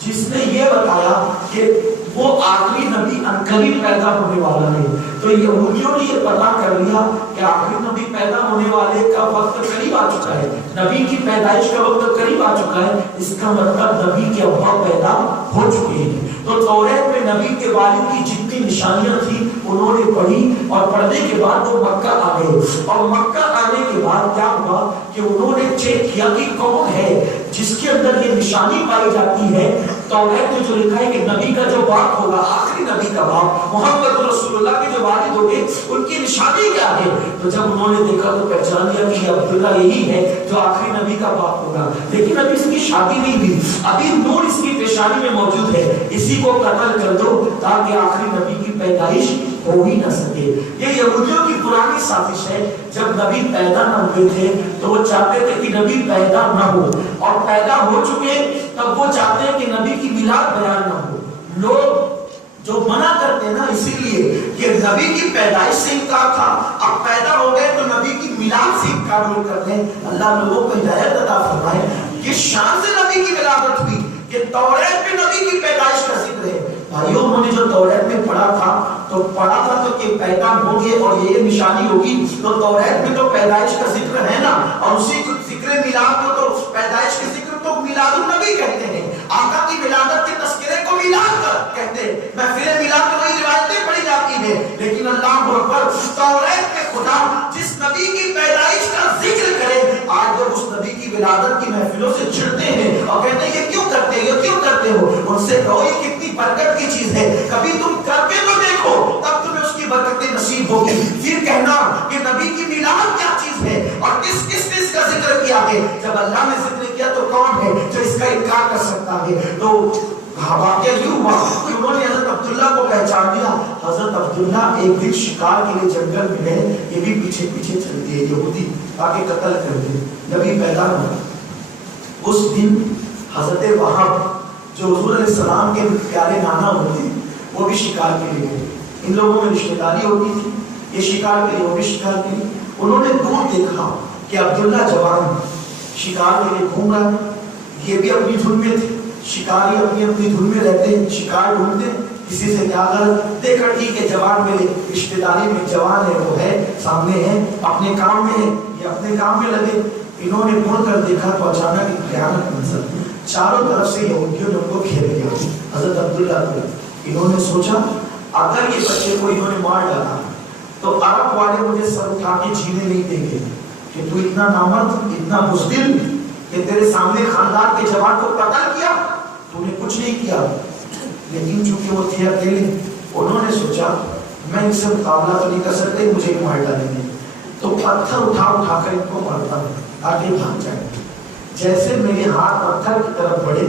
جس نے یہ بتایا کہ وہ آخری نبی عنقریب پیدا ہونے والا ہے، تو یہودیوں نے یہ پتا کر لیا کہ آخری نبی پیدا ہونے والے کا وقت قریب آ چکا ہے، نبی کی پیدائش کا وقت قریب آ چکا ہے، اس کا مطلب نبی کے ابا پیدا ہو چکے ہیں۔ تو توریت میں نبی کے والد کی جتنی نشانیاں تھیں انہوں نے پڑھی، اور پڑھنے کے بعد وہ مکہ آ گئے، اور مکہ آنے کے بعد کیا ہوا کہ انہوں نے چیک کیا کہ کون ہے جس کے اندر یہ نشانی پائی جاتی ہے۔ توریت میں جو لکھا ہے کہ نبی کا جو باپ ہوگا، آخری نبی کا باپ محمد رسول اللہ کے جو والد ہوگے ان کی نشانی کیا ہے؟ تو جب انہوں نے دیکھا تو پہچان لیا کہ عبداللہ یہی ہے جو آخری نبی کا باپ ہوگا، لیکن ابھی اس کی شادی نہیں ہوئی، ابھی نور اس کی پیشانی میں موجود ہے، اسی کو قتل کر دو تاکہ آخری نبی کی پیدائش ہو ہی نہ سکے۔ یہ یہودیوں کی پرانی سازش ہے، جب نبی پیدا نہ ہوئے تھے تو وہ چاہتے تھے کہ نبی پیدا نہ ہو، اور پیدا ہو چکے تب وہ چاہتے ہیں کہ نبی کی میلاد بیان نہ ہو۔ لوگ جو منع کرتے ہیں نا اسی لیے کہ نبی کی پیدائش سے انکار تھا، اب پیدا ہو گئے تو نبی کی میلاد سے انکار نہیں کرتے ہیں۔ اللہ لوگوں کو ہدایت عطا فرمائے۔ کس شان سے نبی کی ولادت ہوئی کہ توریت میں نبی کی پیدائش کا ذکر ہے۔ بھائیوں انہوں نے جو توریت میں پڑھا تھا تو کہ پیدا ہوں گے اور یہ نشانی ہوگی، تو توریت میں تو پیدائش کا ذکر ہے نا، اور اسی کو ذکر میلاد کو تو پیدائش کے ذکر تو میلاد النبی کہتے ہیں، آقا کی ولادت کے تذکرے کو میلاد کہتے ہیں۔ محفل میلاد میں وہی روایتیں پڑھی جاتی ہیں، لیکن اللہ اکبر، توریت میں خدا جس نبی کی پیدائش کا ذکر کرے، آج لوگ اس نبی کی ولادت کی محفلوں سے چھڑتے ہیں اور کہتے ہیں یہ کیوں کرتے ہو، یہ کیوں کرتے ہو؟ ان سے کہو یہ کتنی برکت کی چیز ہے، کبھی تم کر کے تو دیکھو تب تمہیں اس کی برکتیں نصیب ہوگی، پھر کہنا کہ نبی کی میلاد کیا چیز ہے اور کس کس نے اس کا ذکر کیا ہے۔ جب اللہ نے ذکر کیا تو کون ہے جو اس کا انکار کر سکتا ہے؟ تو واقعہ یہ ہوا کہ انہوں نے حضرت عبداللہ کو پہچان لیا۔ حضرت عبداللہ ایک دن شکار کے لیے جنگل میں گئے، یہ بھی پیچھے پیچھے چل دیے یہودی تاکہ قتل کر دے، نبی پیدا نہ ہو۔ اس دن حضرت وہاب جو حضور علیہ السلام کے پیارے نانا ہوتے ہیں وہ بھی شکار کے لیے گئے، ان لوگوں میں رشتہ داری ہوتی تھی، یہ شکار کے لیے وہ بھی شکار کے لیے۔ انہوں نے دور دیکھا کہ عبداللہ جوان شکار کے لیے گھوم رہا ہے، یہ بھی اپنی دھن میں تھے، شکاری اپنی اپنی دھن میں رہتے ہیں، شکار ڈھونڈتے ہیں، کسی سے کیا غلط دیکھا، ٹھیک ہے جوان میرے رشتہ داری میں جوان ہے، وہ ہے سامنے ہے، اپنے کام میں ہے، یہ اپنے کام میں لگے۔ انہوں نے مڑ کر دیکھا تو اچانک ایک بھیانک منظر، چاروں طرف سے یہودیوں نے ان کو گھیر لیا حضرت عبداللہ کو۔ انہوں نے سوچا اگر یہ بچے کو انہوں نے مار ڈالا تو عرب والے مجھے سر اٹھا کے جینے نہیں دیں گے کہ تو اتنا نامرد، اتنا بزدل کہ تیرے سامنے خاندان کے جوان کو قتل کیا، تو نے کچھ نہیں کیا۔ لیکن چونکہ وہ تھے اکیلے، انہوں نے سوچا میں ان سے مقابلہ تو نہیں کر سکتے، مجھے ہی مار ڈالیں گے، تو پتھر اٹھا کر ان کو مارتا ہوں آگے بھاگ جائیں۔ جیسے میرے ہاتھ پتھر کی طرف بڑھے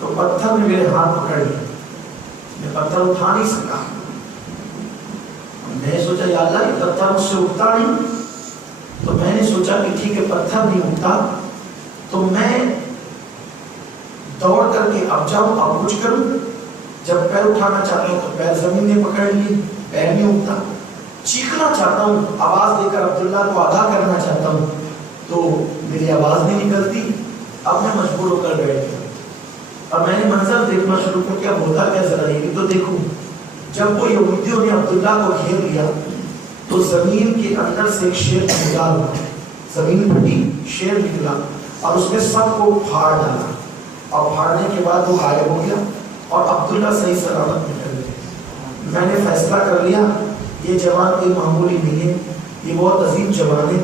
تو پتھر نے میرے ہاتھ پکڑ لیا، میں پتھر اٹھا نہیں سکا۔ میں نے سوچا یا اللہ یہ پتھر مجھ سے اٹھتا نہیں، تو میں نے سوچا کہ ٹھیک ہے پتھر نہیں اٹھتا تو میں دوڑ کر کے اب جاؤں، اب کچھ کروں۔ جب پیر اٹھانا چاہتا ہوں تو پیر زمین نے پکڑ لی، پیر نہیں اٹھتا۔ چیخنا چاہتا ہوں، آواز دے کر عبداللہ کو آگاہ کرنا چاہتا ہوں تو میری آواز نہیں نکلتی۔ اب میں مجبور ہو کر بیٹھ گیا. اب میں نے منظر دیکھنا شروع کر کیا ہوتا کیا ذرا یہ تو دیکھوں. جب وہ یہودیوں نے عبداللہ کو گھیر لیا تو زمین کے اندر سے ایک شیر نکلا, زمین پھٹی, شیر نکلا اور اس نے سب کو پھاڑ ڈالا, اور پھاڑنے کے بعد وہ غائب ہو گیا اور عبداللہ صحیح سلامت نکل گئے. میں نے فیصلہ کر لیا یہ جوان کوئی معمولی نہیں ہے, یہ بہت عظیم جوان ہے.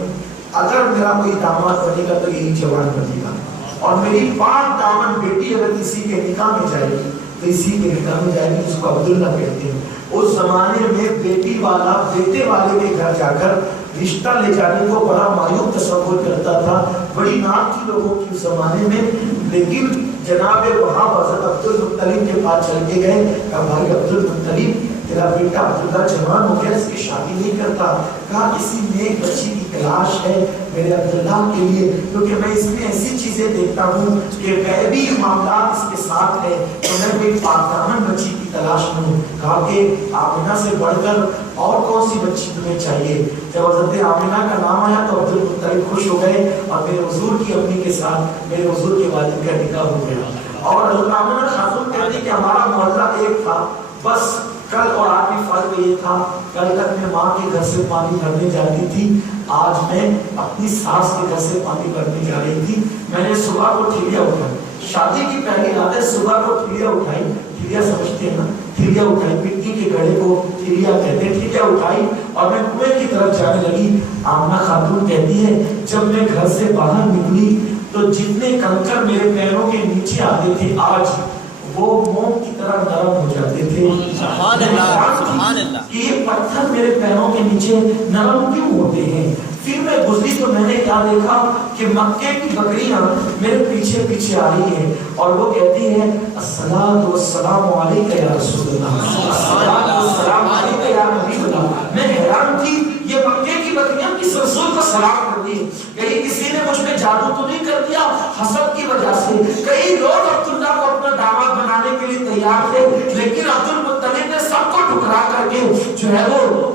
اگر میرا کوئی داماد بنے گا تو یہی جوان بنے گا, اور میری پاک دامن بیٹی اگر کسی کے نکاح میں جائے گی تو اسی کے نکاح میں جائے گی, جس کو عبداللہ کہتے ہیں. اس زمانے میں بیٹی والا بیٹے والے کے گھر جا کر رشتہ لے جانے کو بڑا معیوب تصور کرتا تھا, بڑی ناک تھی لوگوں کی اس زمانے میں. لیکن جناب وہاں حضرت عبد المطلب کے پاس چل کے گئے, کہا بھائی عبد المطلب تیرا بیٹا عبداللہ جوان ہو گیا, اس کی شادی نہیں کرتا. کہا کسی نیک بچی کی تلاش ہے میرے عبداللہ کے لیے, کیونکہ میں اس میں ایسی چیزیں دیکھتا ہوں کہ غیبی معاملات اس کے ساتھ ہے, تو میں کوئی پاکدامن بچی کی تلاش میں ہوں. کہا کہ آمنہ سے بڑھ کر اور کون سی بچی تمہیں چاہیے؟ جب حضرت آمنہ کا نام آیا تو عبد المطلب خوش ہو گئے اور میرے حضور کی امی کے ساتھ میرے حضور کے والد کا نکاح ہو گیا. اور حضرت آمنہ خاتون کہتی کہ ہمارا محلہ ایک تھا, بس کل اور آج بھی فرق یہ تھا, کل تک میں ماں کے گھر سے پانی بھرنے جاتی تھی, آج میں اپنی ساس کے گھر سے پانی بھرنے جا رہی تھی. میں نے صبح کو ٹھیلیا اٹھائی, شادی کی پہلی عادت صبح کو ٹھیلیا اٹھائی, ٹھیلیا سمجھتے ہیں نا, ٹھیلیا اٹھائی, مٹی کے گڑھے کو ٹھیلیا کہتے ہیں. ٹھیلیا اٹھائی اور میں کنویں کی طرف جانے لگی. آمنہ خاتون کہتی ہے جب میں گھر سے باہر نکلی تو جتنے کنکر میرے پیروں کے نیچے آتے تھے آج وہ موم کی طرح نرم ہو جاتے تھے. سبحان اللہ, سبحان اللہ, کہ یہ پتھر میرے پیروں کے نیچے نرم کیوں ہوتے ہیں. پھر میں گزری تو میں نے کیا دیکھا کہ مکے کی بکریاں میرے پیچھے پیچھے آ رہی ہیں اور وہ کہتی ہیں الصلاۃ والسلام علیک یا رسول اللہ, الصلاۃ والسلام علیک یا نبی اللہ. میں حیران تھی یہ مکے کی بکریاں کس رسول کو سلام کر دی, کہیں کسی نے مجھ پہ جادو تو نہیں کر دیا حسد کی وجہ سے. کئی لوگ عبداللہ کو اپنا داماد بنانے کے لیے تیار تھے, لیکن عبد المطلب نے سب کو ٹھکرا کر کے جو ہے وہ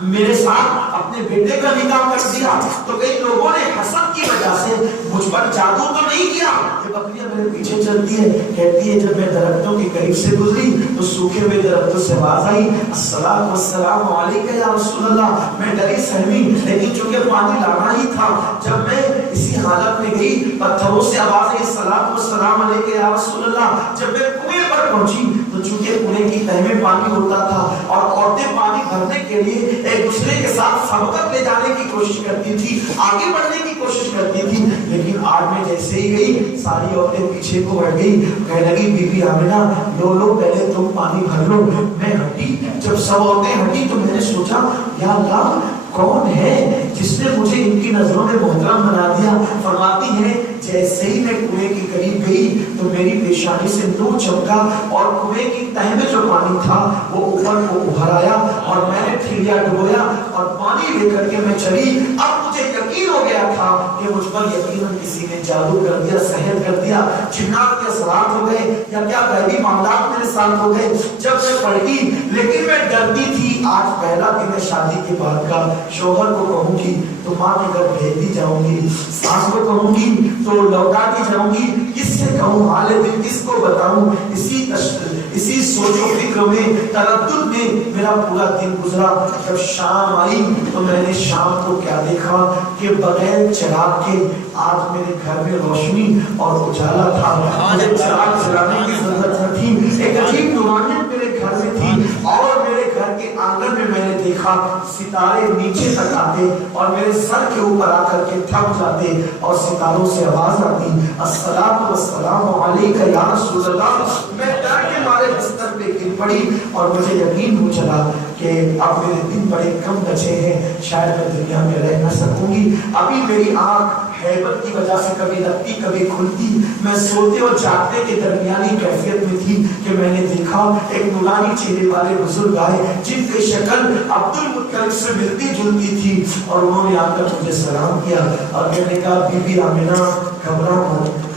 میرے ساتھ اپنے بیٹے کا نکاح کر دیا. تو کئی لوگوں نے حسد کی وجہ سے مجھ پر جادو تو نہیں کیا. یہ بکریاں میرے پیچھے چلتی ہے, کہتی ہے جب میں درختوں کے قریب سے گزری تو سوکھے ہوئے درختوں سے آواز آئی الصلاۃ والسلام علیک یا رسول اللہ. میں ڈری سہمی, لیکن چونکہ پانی لانا ہی تھا. جب میں اسی حالت میں گئی پتھروں سے آواز آئی الصلاۃ والسلام علیک یا رسول اللہ. جب میں کنویں پر پہنچی تو چونکہ کنویں کی تہ میں پانی ہوتا تھا اور عورتیں پانی بھرنے کے لیے ایک دوسرے کے ساتھ سبقت لے جانے کی کوشش کرتی تھی, آگے بڑھنے کی کوشش کرتی تھی. لیکن آج میں جیسے ہی گئی ساری عورتیں پیچھے کو ہٹ گئی, کہنے لگی بی بی آمنہ لو پہلے تم پانی بھر لو. میں ہٹی, جب سب عورتیں ہٹی تو میں نے سوچا یا اللہ کون ہے جس نے مجھے ان کی نظروں میں محترم بنا دیا. فرماتی ہے جیسے ہی میں کنویں کے قریب گئی تو میری پیشانی سے نور چمکا اور کنویں کی تہ میں جو پانی تھا وہ اوپر کو ابھر آیا اور میں نے ٹھیلیا ڈبویا اور پانی لے کر کے میں چلی. اب مجھے یقین ہو گیا تھا کہ مجھ پر یقیناً کسی نے جادو کر دیا, سحر کر دیا, جنات کے اثرات ہو گئے یا کیا غیبی معاملات میرے ساتھ ہو گئے. جب میں پڑ گئی لیکن میں ڈرتی تھی. آج پہلا دن ہے شادی کے بعد کا, شوہر کو کہوں گی تو ماں کے گھر بھیج دی جاؤں گی, ساس کو کہوں گی تو لوٹا دی جاؤں گی, کس سے کہوں حال دل کس کو بتاؤں. اسی سوچ و فکر میں تردد میں میرا پورا دن گزرا. جب شام آئی تو میں نے شام کو کیا دیکھا کہ بغیر چراغ کے آج میرے گھر میں روشنی اور اجالا تھا. مجھے چراغ جلانے کی ضرورت نہ تھی. ایک عجیب نورانیت میرے گھر میں تھی اور میرے گھر کے آنگن میں میں نے دیکھا ستارے نیچے تک آتے اور میرے سر کے اوپر آ کر کے تھم جاتے اور ستاروں سے آواز آتی الصلاۃ والسلام علیک یا رسول اللہ. میں ڈر کے مارے بستر پہ گر پڑی اور مجھے یقین ہو چلا کہ اب میرے دن بڑے کم بچے ہیں, شاید میں دنیا میں رہ نہ سکوں گی. ابھی میری آنکھ ہیبت کی وجہ سے کبھی لگتی کبھی کھلتی. میں سوتے اور جاگنے کے درمیانی کیفیت میں تھی کہ میں نے دیکھا ایک نورانی چہرے والے بزرگ آئے جن کی شکل عبد المطلب سے ملتی جلتی تھی اور انہوں نے آ کر مجھے سلام کیا اور میں نے کہا بی بی آمنہ گھبرا مت,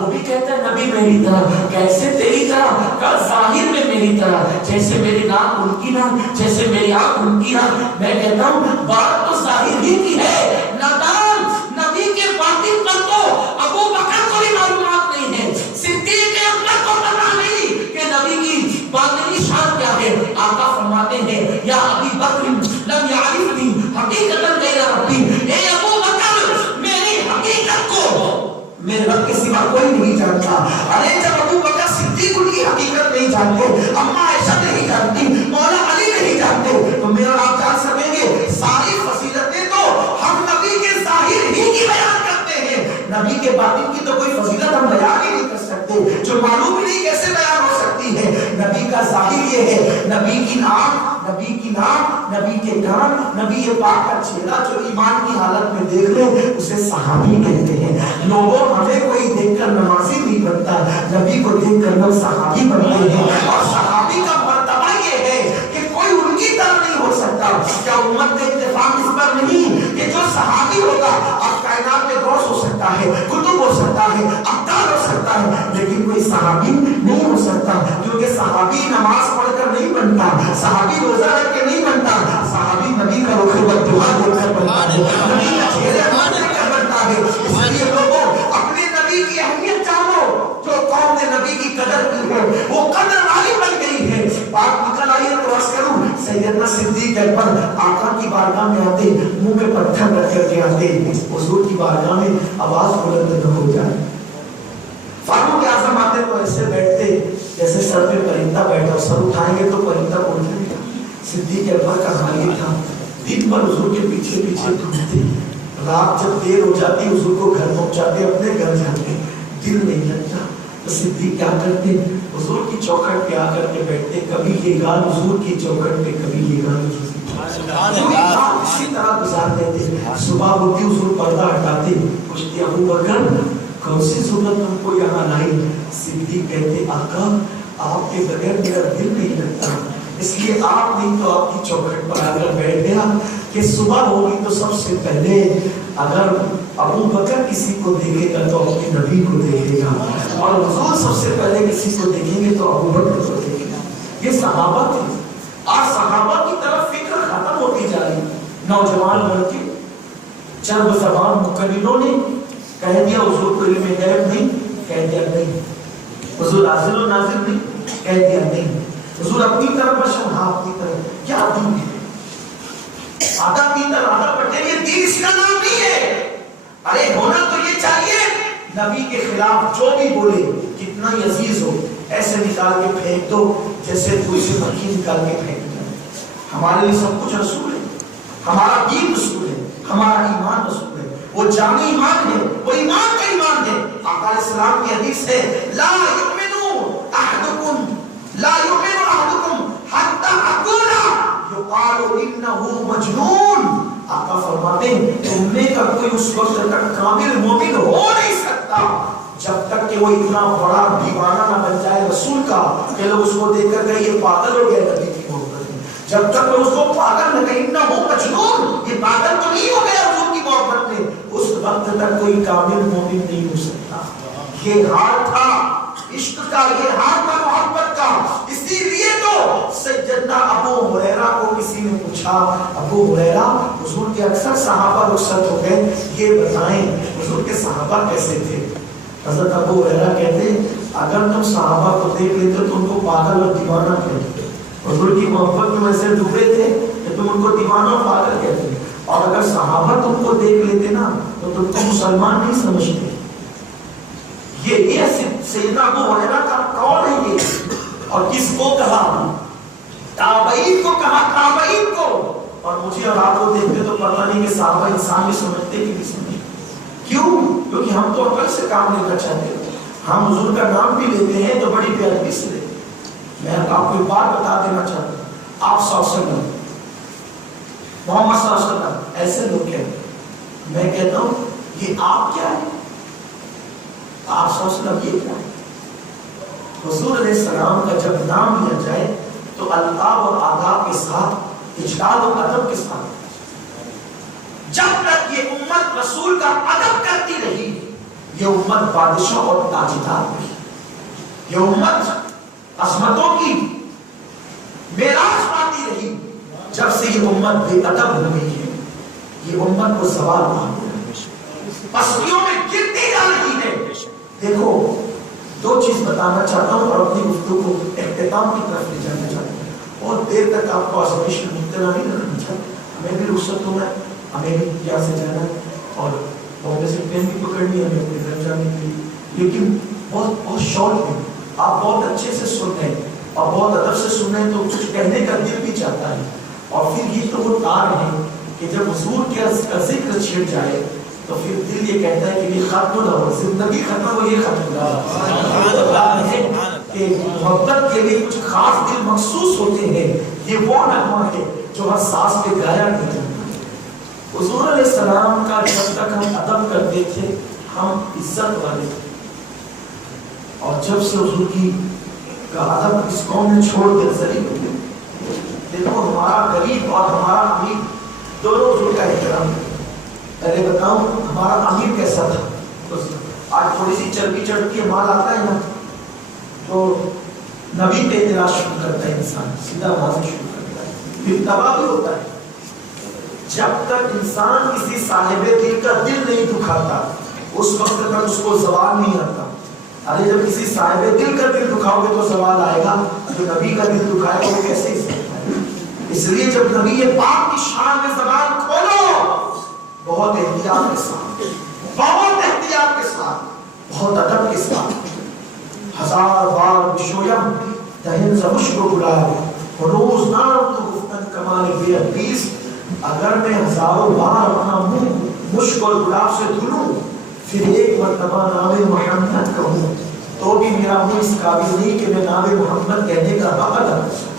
وہ بھی کہتا ہے نبی میری طرح. کیسے تیری طرح؟ کہا ظاہر میں میری طرح. جیسے میری ناک ان کی ناک، جیسے میری آنکھ ان کی آنکھ. میں کہتا ہوں بات تو ظاہر ہی کی ہے. نادان نبی کے باطن پر تو ابو بکر کو بھی معلومات نہیں ہے، صدیق اکبر کو پتہ نہیں کہ نبی کی باطنی شان کیا ہے. آقا فرماتے ہیں یا ابی بکر لم یعرفنی حقیقتا غیر ربی. اے ابو بکر میری حقیقت کو میرے رب کے سوا کوئی نہیں جانتا. ارے جب ابو بکر صدیق ان کی حقیقت نہیں جانتے، اما عائشہ نہیں جانتی، مولا علی نہیں جانتے، تو میرا آپ جان سکیں گے ساری فضیلتیں تو ہم نبی کے ظاہر ہی کی بیان کرتے ہیں. نبی کے باطن کی تو کوئی فضیلت ہم بیان ہی نہیں کر سکتے، جو معلوم ہی نہیں کیسے بیان ہو سکتی ہے. نبی کا ظاہر یہ ہے، نبی کی آنکھ، نبی کی ناک، نبی کے کان، نبی پاک کا چہرہ جو ایمان کی حالت میں دیکھ لے اسے صحابی کہتے ہیں. لوگوں ہمیں کوئی دیکھ کر نمازی نہیں بنتا، نبی کو دیکھ کر لوگ صحابی بنتے ہیں. اور صحابی کا مرتبہ یہ ہے کہ کوئی ان کی طرح نہیں ہو سکتا. کیا امت میں اتفاق اس پر نہیں کہ جو صحابی ہوگا اب کائنات میں غوث ہو سکتا ہے، کتب ہو سکتا ہے، ابدال ہو سکتا ہے، لیکن کوئی صحابی نہیں ہو سکتا. کیونکہ صحابی نماز پڑھ کر نہیں بنتا، صحابی روزہ رکھ کے نہیں بنتا، صحابی نبی کا رخ بددعا دیکھ کر بنتا ہے، نبی کا چہرہ دیکھ کر بنتا ہے. اس لیے لوگوں اپنے نبی کی اہمیت جانو. جو قوم نے نبی کی قدر کی ہے وہ قدر والی بن گئی ہے. بات نکل آئی ہے تو عرض کروں سیدنا صدیق اکبر آقا کی بارگاہ میں آتے، منہ پہ پتھر رکھ کر کے آتے، حضور کی بارگاہ میں آواز بلند نہ ہو جائے. فاروق اعظم آتے تو ایسے بیٹھتے جیسے سر پہ پرندہ بیٹھا، سر اٹھائیں گے تو پرندہ اڑ جائے گا. صدیق اکبر کا حال یہ تھا، دن بھر حضور کے پیچھے پیچھے گھومتے، رات جب دیر ہو جاتی حضور کو گھر پہنچاتے، اپنے گھر جاتے، دل نہیں لگتا. تو صدیق کیا کرتے، حضور کی چوکھٹ پہ آ کر کے بیٹھتے، کبھی یہ گال حضور کی چوکھٹ پہ، کبھی یہ گال حضور کی چوکھٹ پہ، اسی طرح گزار دیتے. صبح ہوتی حضور پردہ ہٹاتے، پوچھتے ابو بکر کون سی ضرورت تم کو یہاں لائی؟ صدیق کہتے آقا آپ کے بغیر میرا دل نہیں لگتا، اس لیے آپ نہیں تو آپ کی چوکھٹ پر آ کر بیٹھ گیا کہ صبح ہوگی تو سب سے پہلے اگر ابو بکر کسی کو دیکھے گا تو اپنے نبی کو دیکھے گا، اور حضور سب سے پہلے کسی کو دیکھیں گے تو ابو بکر کو دیکھے گا. یہ صحابہ تھے. آج صحابہ کی طرف فکر ختم ہوتی جا رہی. نوجوان لڑکے چند زبان مقرروں نے کہہ دیا حضور کو علم غیب نہیں، کہہ دیا نہیں. حضور حاضر و ناظر نہیں، کہہ دیا نہیں. حضور اپنی طرف بشر، ہاں اپنی طرف. کیا دین ہے؟ آدھا پیتر آدھا پٹے، یہ دین اس کا نام نہیں ہے. ارے ہونا تو یہ چاہیے نبی کے خلاف جو بھی بولے کتنا ہی عزیز ہو ایسے نکال کے پھینک دو جیسے کوئی سے مکھی نکال کے پھینک دو. ہمارے لیے سب کچھ رسول ہے، ہمارا دین رسول ہے، ہمارا ایمان رسول ہے. وہ جامع ایمان ہے، وہ ایمان کا ایمان ہے. آقا علیہ السلام کی حدیث ہے لا یؤمن احدکم لا یؤمن احدکم حتی اکون یقال انه مجنون. آقا فرماتے ہیں تم میں کا کوئی اس وقت تک کامل مومن ہو نہیں سکتا جب تک کہ وہ اتنا بڑا دیوانہ نہ بن جائے رسول کا کہ لوگ اس کو دیکھ کر کہیں یہ پاگل ہو گیا نبی کی محبت میں. جب تک وہ اس کو پاگل نہ کہیں نہ ہو مجنون، یہ پاگل تو نہیں ہو گیا حضور کی محبت میں، اس وقت تک کوئی کامل مومن نہیں ہو سکتا. یہ حال تھا عشق کا، یہ حال تھا محبت کا. اسی لیے تو سیدنا ابو ہریرہ کو کسی نے پوچھا ابو ہریرہ حضور کے اکثر صحابہ رخصت ہو گئے، یہ بتائیں حضور کے صحابہ کیسے تھے؟ حضرت ابو ہریرہ کہتے اگر تم صحابہ کو دیکھ لیتے تو ان کو پاگل اور دیوانہ کہتے، حضور کی محبت میں ویسے ڈوبے تھے کہ تم ان کو دیوانہ اور پاگل کہتے، اور اگر صحابہ تم کو دیکھ لیتے نا تو تم کو مسلمان نہیں سمجھتے. یہ سیدنا ابو ہریرہ کا قول ہے یہ. اور کس کو کہا؟ تابعین کو کہا، تابعین کو. اور مجھے اور آپ کو دیکھتے تو پتہ نہیں کہ صحابہ انسان بھی سمجھتے کہ نہیں سمجھتے. کیوں؟ کیونکہ ہم تو عقل سے کام لینا چاہتے ہیں. ہم حضور کا نام بھی لیتے ہیں تو بڑی بے ادبی سے لیتے. میں آپ کو ایک بات بتا دینا چاہتا ہوں، آپ صلی اللہ علیہ وسلم محمد صلی اللہ علیہ وسلم ایسے لوگ کہتے ہیں، میں کہتا ہوں یہ آپ کیا ہے؟ آپ صلی اللہ علیہ وسلم یہ کیا ہے؟ حضور علیہ السلام کا جب نام لیا جائے تو القاب اور آداب کے ساتھ، اجلال و ادب کے ساتھ. جب تک یہ امت رسول کا ادب کرتی رہی، یہ امت بادشاہ اور تاجدار رہی، یہ امت عظمتوں کی معراج پاتی رہی۔ جب سے یہ امت بے ادب ہو گئی ہے، یہ امت کو زوال معلوم ہے، پستیوں میں گرتی جا رہی ہے۔ دیکھو دو چیز بتانا چاہتا ہوں اور اپنی گفتگو کو اختتام کی طرف لے جانا چاہتا ہوں۔ بہت دیر تک آپ کو آزمائش میں مبتلا نہیں کرنا چاہتا، ہمیں بھی رخصت ہونا ہے، ہمیں بھی یہاں سے جانا ہے اور بہت سے ٹرین بھی پکڑنی ہے ہمیں اپنے گھر جانے کے لیے، لیکن بہت شارٹ میں آپ بہت اچھے سے سن رہے ہیں اور بہت ادب سے سن رہے ہیں تو کچھ کہنے کا دل بھی چاہتا ہے۔ اور پھر یہ تو وہ تار ہے کہ جب حضور کا ذکر چھڑ جائے تو پھر دل یہ کہتا ہے کہ یہ ختم نہ ہو، زندگی ختم ہو، یہ ختم نہ ہو۔ کہ محبت کے لیے کچھ خاص دل مخصوص ہوتے ہیں، یہ وہ نغمہ ہے جو ہر سانس پہ گایا نہیں جاتا۔ حضور علیہ السلام کا جب تک ہم ادب کرتے تھے ہم عزت والے تھے، اور جب سے حضور کی کا ادب اس قوم نے چھوڑ دیا ذریعہ ہو گیا۔ دیکھو ہمارا غریب اور ہمارا امیر دونوں حضور کا احترام ہے۔ پہلے بتاؤں ہمارا امیر کیسا تھا؟ آج تھوڑی سی چربی چڑھ کے مال آتا ہے نا تو نبی پہ اعتراض شروع کرتا ہے، انسان سیدھا وہاں سے شروع کرتا ہے، پھر تباہ بھی ہوتا ہے۔ جب تک انسان کسی صاحب دل کا دل نہیں دکھاتا اس وقت تک اس کو زوال نہیں آتا۔ ارے جب کسی صاحب دل کا دل دکھاؤ گے تو زوال آئے گا، جو نبی کا دل دکھائے گا وہ کیسے اس لیے جب نبی پاک کی شان میں زبان کھولو بہت احتیاط کے ساتھ، بہت احتیاط کے ساتھ، بہت ادب کے ساتھ، ہزار بار بشویم دہن زمش کو بلائے روز نام تو گفتن کمال بے عبیس۔ اگر میں ہزاروں بار اپنا منہ مشک اور گلاب سے دھلوں پھر ایک مرتبہ نام محمد کہوں تو بھی میرا منہ اس قابل نہیں کہ میں نام محمد کہنے کا حق ادا کر سکوں۔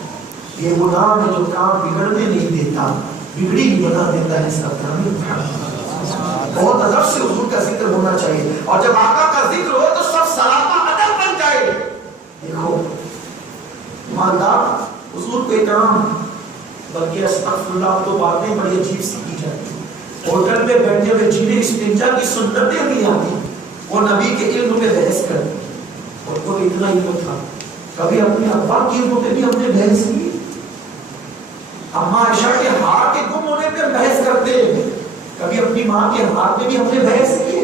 یہ وہ نام ہے جو کام بگڑنے نہیں دیتا، بگڑی بھی بنا دیتا ہے۔ سب نام محمد، بہت ادب سے حضور کا ذکر ہونا چاہیے، اور جب آقا کا ذکر ہو تو سب سراپا ادب بن جائے۔ دیکھو ایماندار حضور کو احترام، بلکہ استغفر اللہ تو باتیں بڑی عجیب سی کی جاتی ہیں۔ ہوٹل میں بیٹھے ہوئے جنہیں استنجا کی سنتیں نہیں آتی وہ نبی کے علم میں بحث کرتے، اور کو اتنا علم تھا کبھی اپنے ابا کی علم پہ بھی ہم نے بحث کی، اما عائشہ کے ہار کے گم ہونے پہ بحث کرتے، کبھی اپنی ماں کے ہار پہ بھی ہم نے بحث کی۔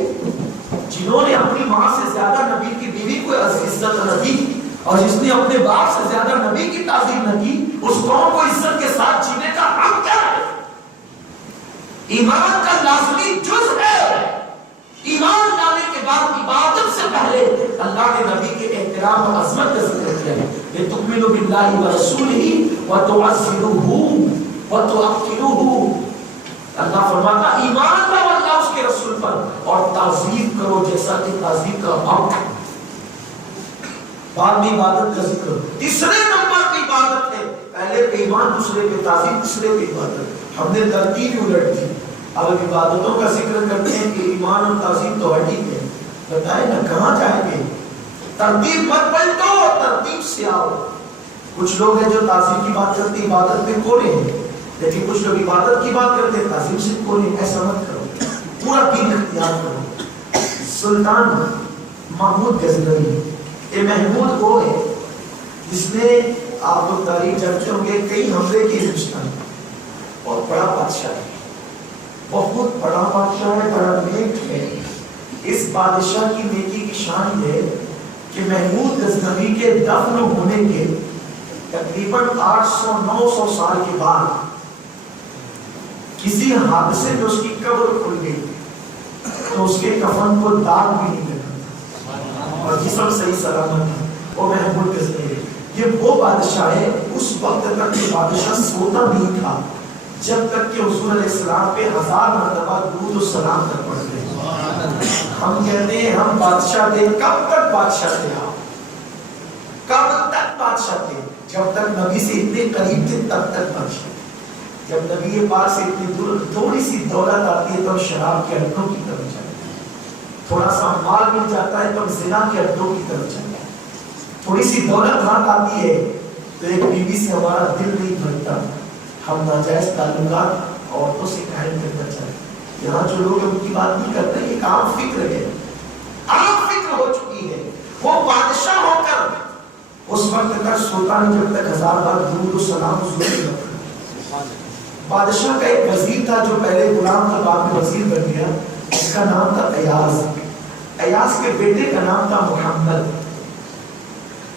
جنہوں نے اپنی ماں سے زیادہ نبی کی بیوی کو عزت نہ دی اور جس نے اپنے باپ سے زیادہ نبی کی تعظیم نہ کی، اس قوم کو عزت کے ساتھ جینے کا حق کیا ہے؟ ایمان کا لازمی جز ہے۔ ایمان لانے کے بعد عبادت سے پہلے اللہ نے نبی کے احترام اور عظمت کا ذکر کیا ہے۔ لِتُؤْمِنُوا بِاللَّهِ وَرَسُولِهِ وَتُعَزِّرُوهُ وَتُوَقِّرُوهُ۔ اللہ فرماتا ایمان لاؤ اللہ اس کے رسول پر اور تعظیم کرو جیسا کہ تعظیم کا حق ہے۔ بعد میں عبادت کا ذکر، تیسرے نمبر کی عبادت ہے، پہلے پہ ایمان، دوسرے پہ تعظیم، تیسرے پہ عبادت۔ ہم نے ترتیب ہی الٹ دی، اب عبادتوں کا ذکر کرتے ہیں کہ ایمان اور تعظیم تو ہٹی ہے، بتائیں نا کہاں جائیں گے؟ ترتیب مت پلٹو، ترتیب سے آؤ۔ کچھ لوگ ہیں جو تعظیم کی بات کرتے ہیں عبادت میں کھوڑے ہیں، لیکن کچھ لوگ عبادت کی بات کرتے ہیں تعظیم سے کھوڑے ہیں۔ ایسا مت کرو، پورا دین اختیار کرو۔ سلطان محمود غزنوی، یہ محمود وہ ہے جس نے، آپ لوگ تاریخ جانتے ہوں گے، کئی حملے کی ہندوستان، اور بڑا بادشاہ ہے، بہت بڑا بادشاہ ہے، بڑا نیک ہے۔ اس بادشاہ کی نیکی کی شان ہے کہ محمود غزنوی کے دفن ہونے کے تقریباً 800-900 سال کے بعد کسی حادثے میں اس کی قبر کھل گئی تو اس کے کفن کو داغ بھی نہیں لگا اور جسم صحیح سلامت تھا، وہ محمود غزنوی۔ یہ وہ بادشاہ ہے، اس وقت تک یہ بادشاہ سوتا نہیں تھا جب تک کہ حضور علیہ السلام پہ 1000 مرتبہ درود و سلام نہ پڑھ گئے۔ ہم کہتے ہیں ہم بادشاہ تھے، کب تک بادشاہ تھے آپ؟ کب تک بادشاہ تھے؟ جب تک نبی سے اتنے قریب تھے تب تک بادشاہ۔ جب نبی پاک سے اتنی دور تھوڑی سی دولت آتی ہے تو شراب کے اڈوں کی طرف جاتے ہیں، تھوڑا سا مال مل جاتا ہے تو زنا کے اڈوں کی طرف جاتے ہیں، تھوڑی سی دولت ہاتھ آتی ہے تو ایک بیوی سے ہمارا دل نہیں بھرتا، ہم ناجائز تعلقات عورتوں سے قائم کرنا چاہتے ہیں۔ یہاں جو لوگ ان کی بات نہیں کرتے، یہ کام فکر ہے، آپ فکر ہو چکی ہے. وہ بادشاہ ہو کر اس وقت تک سوتا نہیں جب تک 1000 بار درود و سلام ضرور کرتا. بادشاہ کا ایک وزیر تھا جو پہلے غلام تھا بعد میں وزیر بن گیا. اس کا نام تھا ایاز. ایاز کے بیٹے کا نام تھا محمد.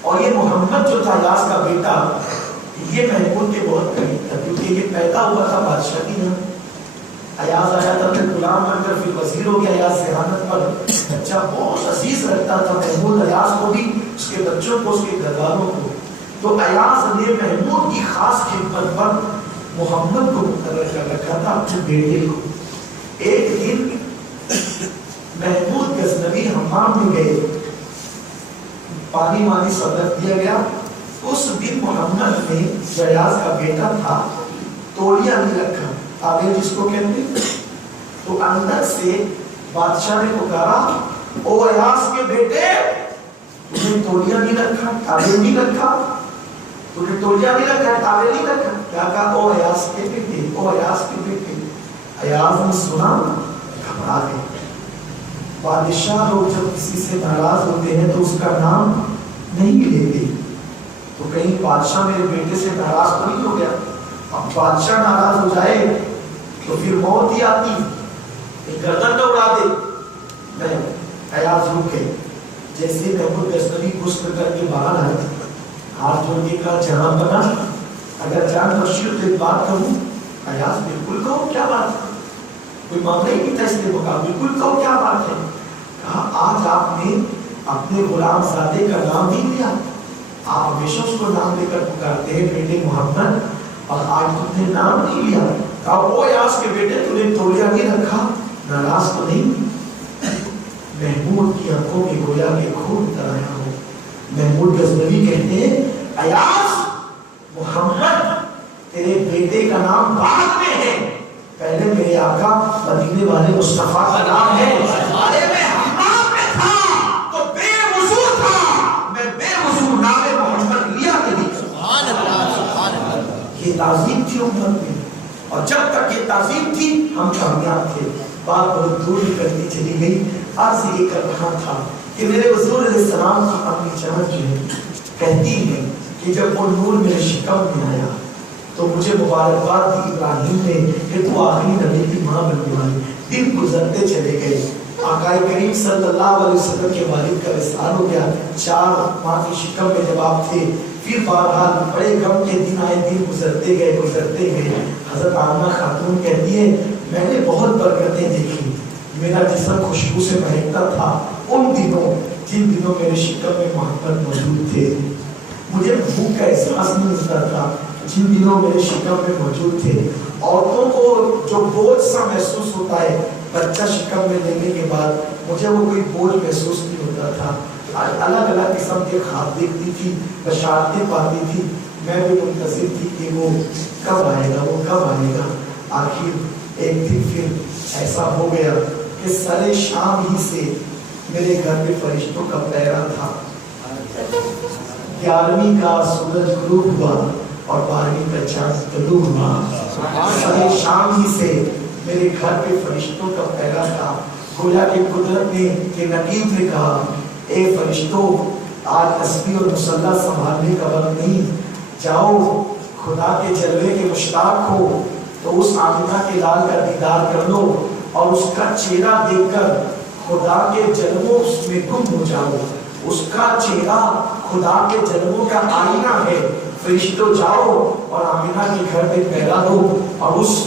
اور یہ محمد جو تھا ایاز کا بیٹا یہ محمود کے بہت قریب تھا کیونکہ یہ پیدا ہوا تھا بادشاہ کی نام. ایاز آیا تھا پھر غلام بن کر پھر وزیر ہو گیا. ایاز ذہانت پر بچہ بہت عزیز رکھتا تھا محمود ایاز کو بھی, اس کے بچوں کو, اس کے گھر والوں کو. تو ایاز نے محمود کی خاص خدمت پر محمد کو مقرر کر رکھا تھا اپنے بیٹے کو. ایک دن محمود غزنوی حمام میں گئے, پانی وانی سب رکھ دیا گیا. اس دن محمد نے جو ایاز کا بیٹا تھا توڑیا نہیں رکھا, آگے جس کو کہتے ہیں. تو اندر سے بادشاہ نے پکارا, او ایاز کے بیٹے تم نے توڑیا نہیں رکھا, تاویل نہیں رکھا, تم نے توڑیا نہیں رکھا, تاویل نہیں رکھا. کیا کہا؟ او ایاز کے بیٹے, او ایاز کے بیٹے. ایاز نے سنا, گھبرا گئے. بادشاہ لوگ جب کسی سے ناراض ہوتے ہیں تو اس کا نام نہیں لیتے. تو کہیں بادشاہ میرے بیٹے سے ناراض تو نہیں ہو گیا؟ اب بادشاہ ناراض ہو جائے تو پھر موت ہی آتی, ایک گردن نہ اڑا دے. میں ایاز رک گئے. جیسے محمود غزنوی غسل کر کے باہر آئے, ہاتھ جوڑ کے کہا جہاں بنا اگر جان بخشی تو ایک بات کہوں. ایاز بالکل کہو, کیا بات ہے؟ کوئی معاملہ ہی نہیں تھا اس لیے کہا بالکل کہو کیا بات ہے. کہا آج آپ نے اپنے غلام زادے کا نام نہیں لیا, آپ ہمیشہ اس کو نام لے کر پکارتے ہیں بیٹے محمد, اور آج تم نے نام نہیں لیا. کہا وہ ایاز کے بیٹے تم نے توڑیا نہیں رکھا, ناراض تو نہیں؟ محمود کی آنکھوں میں گویا کہ خون اتر آیا ہو. محمود غزنوی کہتے ہیں ایاز محمد تیرے بیٹے کا نام بعد میں ہے, پہلے میرے آقا مدینے والے مصطفیٰ کا نام ہے. ارے میں حمام میں تھا تو بے وضو تھا, میں بے وضو نام محمد لیا نہیں. سبحان اللہ, سبحان اللہ. یہ تعظیم تھی امت میں, اور جب تک یہ تعظیم تھی ہم کامیاب تھے. بات بہت دور کرتی چلی گئی. عرض یہ کر رہا تھا کہ میرے حضور علیہ السلام کی اپنی جان جو ہے کہتی ہے کہ جب وہ نور میرے شکم میں آیا تو مجھے مبارکباد دی ابراہیم نے کہ تو آخری نبی کی ماں بننے والی. دن گزرتے چلے گئے. آقا کریم صلی اللہ علیہ وسلم کے والد کا وصال ہو گیا. 4 ماہ کی شکم میں جب آپ تھے, پھر بہرحال بڑے غم کے دن آئے, دن گزرتے گئے. حضرت آمنہ خاتون کہتی ہے میں نے بہت برکتیں دیکھی, میرا جسم خوشبو سے مہکتا تھا ان دنوں جن دنوں میرے شکم میں محمد موجود تھے. مجھے بھوک کا احساس نہیں ہوتا تھا جن دنوں میرے شکم میں موجود تھے. عورتوں کو جو بوجھ سا محسوس ہوتا ہے بچہ شکم میں لینے کے بعد, مجھے وہ کوئی بوجھ محسوس نہیں ہوتا تھا. الگ الگ قسم کے خواب دیکھتی تھی, بشارتیں پاتی تھی. میں بھی منتظر تھی کہ وہ کب آئے گا. آخر ایک دن پھر ایسا ہو گیا کہ سر شام ہی سے میرے گھر میں فرشتوں کا پہرا تھا. 11ویں کا سورج غروب ہوا اور 12ویں کا چاند طلوع ہوا. سر شام ہی سے میرے گھر پہ فرشتوں کا پہرا تھا. گویا کہ قدرت نے کہ نقیب نے کہا اے فرشتوں آج تسبیح اور مصلی سنبھالنے کا وقت نہیں, جاؤ خدا کے جلوے کے مشتاق ہو تو اس آمنہ کے لال کا دیدار کر لو اور اس کا چہرہ دیکھ کر خدا کے جلووں میں گم ہو جاؤ. اس کا چہرہ خدا کے جلووں کا آئینہ ہے. فرشتوں جاؤ اور آمنہ کے گھر میں پھیلا دو اور اس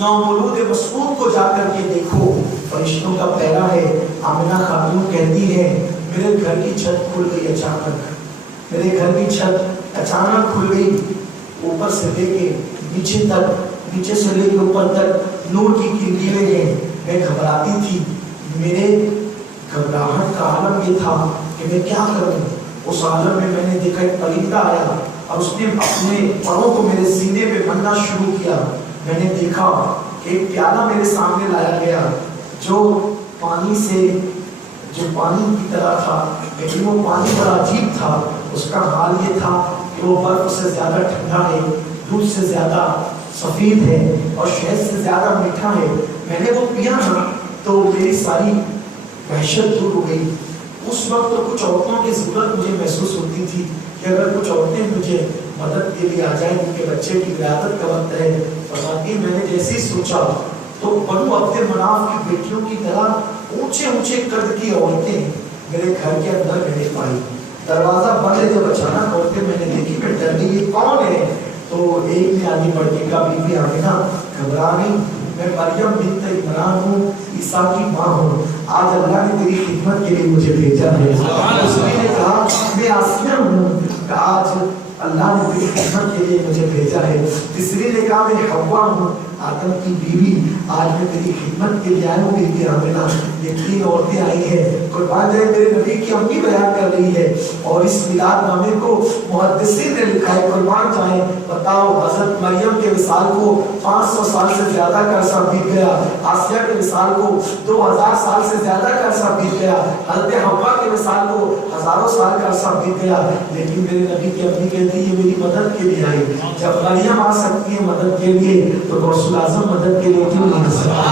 نو مولود مسعود کو جا کر کے دیکھو, فرشتوں کا پہرا ہے. آمنہ خاتون کہتی ہے میرے گھر کی چھت کھل گئی اچانک, میرے گھر کی چھت اچانک کھل گئی. اوپر سے لے کے نیچے تک, نیچے سے لے کے اوپر تک نور کی کنڈیلیں ہیں. میں گھبراتی تھی. میرے گھبراہٹ کا عالم یہ تھا کہ میں کیا کروں. اس عالم میں نے دیکھا ایک پرندہ آیا اور اس نے اپنے پروں کو میرے سینے پہ بننا شروع کیا. میں نے دیکھا کہ ایک پیالہ میرے سامنے لایا گیا جو پانی کی طرح تھا, لیکن وہ پانی بڑا عجیب تھا. اس کا حال یہ تھا کہ وہ برف سے زیادہ ٹھنڈا ہے, دودھ سے زیادہ سفید ہے اور شہد سے زیادہ میٹھا ہے. میں نے وہ پیا نا تو میری ساری وحشت دور ہو گئی. اس وقت تو کچھ عورتوں کی ضرورت مجھے محسوس ہوتی تھی کہ اگر کچھ عورتیں مجھے مدد کے لیے آ جائیں, ان کے بچے کی ولادت کا وقت ہے. فرماتی میں نے جیسے ہی سوچا تو بنو عبد مناف کی بیٹیوں کی طرح اونچے اونچے قد کی عورتیں میرے گھر کے اندر میں نے پائی. دروازہ بند ہے, جب اچانک عورتیں میں نے دیکھی میں ڈر گئی, یہ کون ہے؟ تو ایک نے آگے بڑھ کے کہا بی بی آمینہ گھبرا نہیں, میں مریم بنت عمران ہوں, عیسیٰ کی ماں ہوں, آج اللہ نے تیری خدمت کے لیے مجھے بھیجا ہے. دوسری نے کہا میں آسیہ ہوں, آج اللہ نے تیری خدمت کے لیے مجھے بھیجا ہے. تیسری نے کہا میں حوا ہوں, آدم کی بیوی, آج میں تیری خدمت کے لیے آیا ہوں. بی بی آمینہ یہ 3 عورتیں آئی ہیں. قربان جائے میرے نبی کی امی بیان کر رہی ہے اور اس میلاد نامے کو محدثین نے لکھا ہے. قربان جائیں, بتاؤ حضرت مریم کے وصال کو 500 سال سے زیادہ کا عرصہ بیت گیا, آسیہ کے وصال کو 2000 سال سے زیادہ کا عرصہ بیت گیا, حضرت حوا کے وصال کو ہزاروں سال کا عرصہ بیت گیا, لیکن میرے نبی کی امی کہتی یہ میری مدد کے لیے آئی. جب مریم آ سکتی ہے مدد کے لیے تو غوث اعظم مدد کے لیے کیوں نہیں آ سکتا؟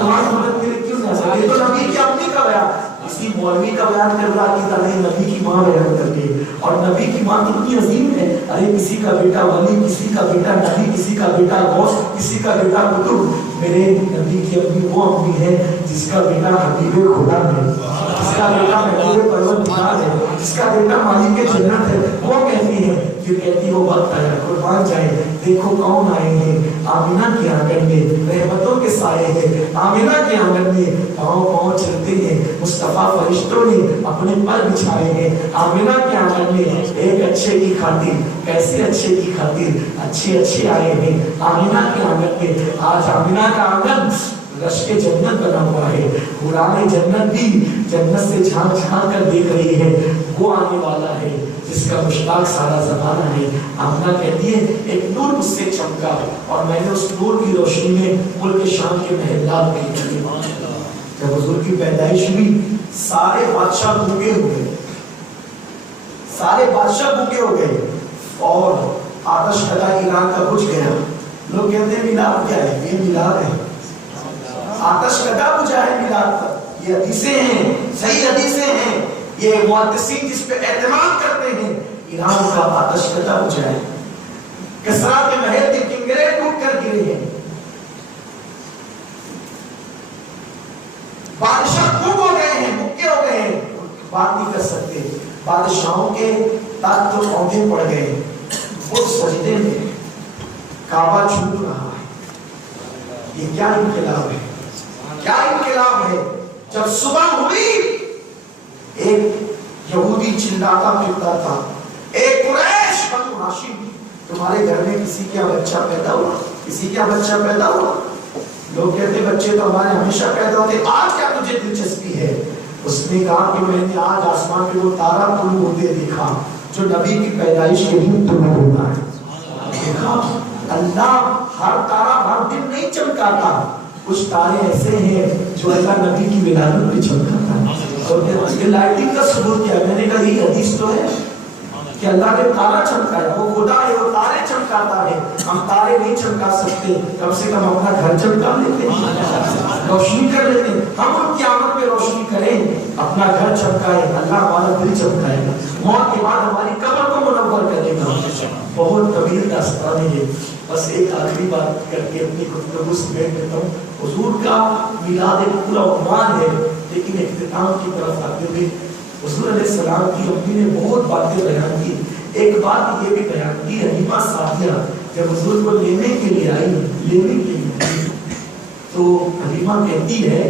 تمہاری مدد کے لیے کیوں نہیں آ سکتا؟ یہ تو نبی کی امی کا بیان, کسی مولوی کا بیان کر رہا کی نہیں, نبی کی ماں بیان کر رہی ہے. اور نبی کی ماں کتنی عظیم ہے. ارے کسی کا بیٹا ولی, کسی کا بیٹا نبی, کسی کا بیٹا غوث, کسی کا بیٹا قطب. میرے نبی کی امی وہ امی ہے جس کا بیٹا حبیب خدا ہے, جس کا بیٹا محبوب پروردگار ہے, جس کا بیٹا مالک جنت ہے. وہ کہتی ہے, یہ کہتی وہ وقت آیا. قربان جائے, دیکھو کون آئے ہیں آمینہ کے آنگن میں, رحمتوں کے سائے ہیں آمینہ کے آنگن میں, پاؤں پاؤں چلتے ہیں مصطفیٰ فرشتوں نے اپنے پر بچھائے ہیں آمینہ کے آنگن میں. ایک اچھے کی خاطر, کیسے اچھے کی خاطر, اچھے اچھے آئے ہیں آمینہ کے آنگن میں. آج آمینہ کا آنگن رشک جنت بنا ہوا ہے. قرآن جنت بھی جنت سے جھانک جھانک کر دیکھ رہی ہے. وہ آنے والا ہے جس کا مشتاق سارا زمانہ ہے. آمنہ کہتی ہے ایک نور مجھ سے چمکا اور میں نے اس نور کی روشنی میں ملک شام کے محلات میں کی. جب حضور کی پیدائش ہوئی سارے بادشاہ بھوکے ہو گئے, سارے بادشاہ بھوکے ہو گئے اور آتش کدا ایران کا بجھ گیا. لوگ کہتے ہیں میلاد کیا ہے؟ یہ میلاد ہے. آتش کدا بجھا ہے میلاد پر. یہ حدیثیں ہیں, صحیح حدیثیں ہیں, یہ محدثین جس پہ اعتماد کرتے ہیں. ایران کا آتش کدا بجھا ہے. کسرا کے محل کے کنگرے ٹوٹ کر گرے ہیں. بادشاہ گم ہو گئے ہیں, مکے ہو گئے ہیں, بات نہیں کر سکتے. بادشاہوں کے تخت تو عہدے پڑ گئے, وہ سجدے میں, کعبہ چھوٹ رہا ہے. یہ کیا انقلاب ہے, کیا انقلاب ہے. جب صبح ہوئی ایک یہودی چلاتا پھرتا تھا, ایک قریش بنو ہاشم, تمہارے گھر میں کسی کا بچہ پیدا ہوا, کسی کا بچہ پیدا ہوا. لوگ کہتے بچے تو ہمارے ہمیشہ پیدا ہوتے, آج کیا تجھے دلچسپی ہے؟ اس نے کہا کہ میں نے آج آسمان پہ وہ تارا طلوع ہوتے دیکھا جو نبی کی پیدائش کے دن طلوع ہوتا ہے. دیکھا اللہ ہر تارا ہر دن نہیں چمکاتا, کچھ تارے ایسے ہیں جو اللہ نبی کی ولادت پہ چمکاتا ہے. اور یہ لائٹنگ کا ثبوت کیا ہے؟ میں نے کہا یہ حدیث تو ہے کہ اللہ نے تارا چمکایا, وہ خدا ہے, وہ تارے چمکاتا ہے. ہم تارے نہیں چمکا سکتے, کم سے کم اپنا گھر چمکا لیتے ہیں, روشنی کر لیتے ہیں. ہم ان کی آمد پہ روشنی کریں, اپنا گھر چمکائے, اللہ ہمارا دل چمکائے گا, موت کے بعد ہماری قبر کو منور کرے گا. بہت طویل داستان ہے. بس ایک آخری بات کر کے اپنی گفتگو سمیٹ دیتا ہوں. حضور کا میلاد ایک پورا عنوان ہے, لیکن اختتام کی طرف آتے ہوئے حضور علیہ السلام کی امی نے بہت باتیں بیان کی. ایک بات یہ بھی بیان کی, حلیمہ سعدیہ جب حضور کو لینے کے لیے آئی, تو حلیمہ کہتی ہے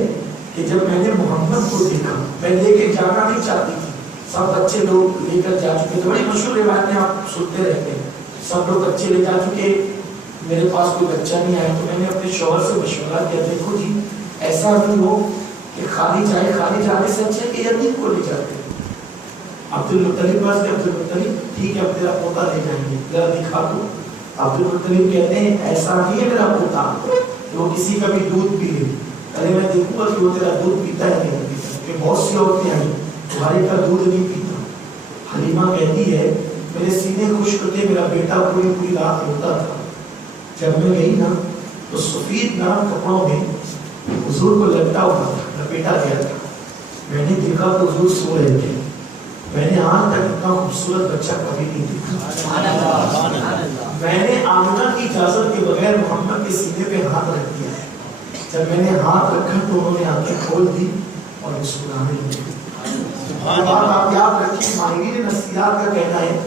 کہ جب میں نے محمد کو دیکھا, میں لے کے جانا نہیں چاہتی تھی, سب بچے لوگ لے کر جا چکے تھے, بڑی مشہور روایتیں آپ سنتے رہتے ہیں, سب لوگ بچے لے جا چکے, میرے پاس کوئی بچہ نہیں آیا. تو میں نے اپنے شوہر سے مشورہ کیا, دیکھو جی ایسا نہیں ہو کہ خالی جانے سے اچھا کہ یتیم کو لے جاتے. عبد المطلب پاس کہ عبد المطلب ٹھیک ہے اب تیرا پوتا لے جائیں گے, ذرا دکھا دو. عبد المطلب کہتے ہیں ایسا نہیں ہے میرا پوتا کہ وہ کسی کا بھی دودھ پی لے, ارے میں دیکھوں گا کہ وہ تیرا دودھ پیتا ہے نہیں پیتا, کہ بہت سی عورتیں ہیں تمہارے کا دودھ نہیں پیتا. حلیمہ کہتی ہے میرے سینے خشک تھے, میرا بیٹا پوری رات روتا تھا. جب میں گئی نا تو سفید نام کپڑوں میں حضور کو لگتا ہوا تھا، لپیٹا گیا تھا. میں نے دیکھا تو حضور سو رہے تھے. میں نے آج تک اتنا خوبصورت بچہ کبھی نہیں دیکھا. میں نے آمنہ کی اجازت کے بغیر محمد کے سینے پہ ہاتھ رکھ دیا. جب میں نے ہاتھ رکھا تو انہوں نے آنکھیں کھول دی اور مسکرانے لگے. بات آپ یاد رکھیں، ماہرین نفسیات کا کہنا ہے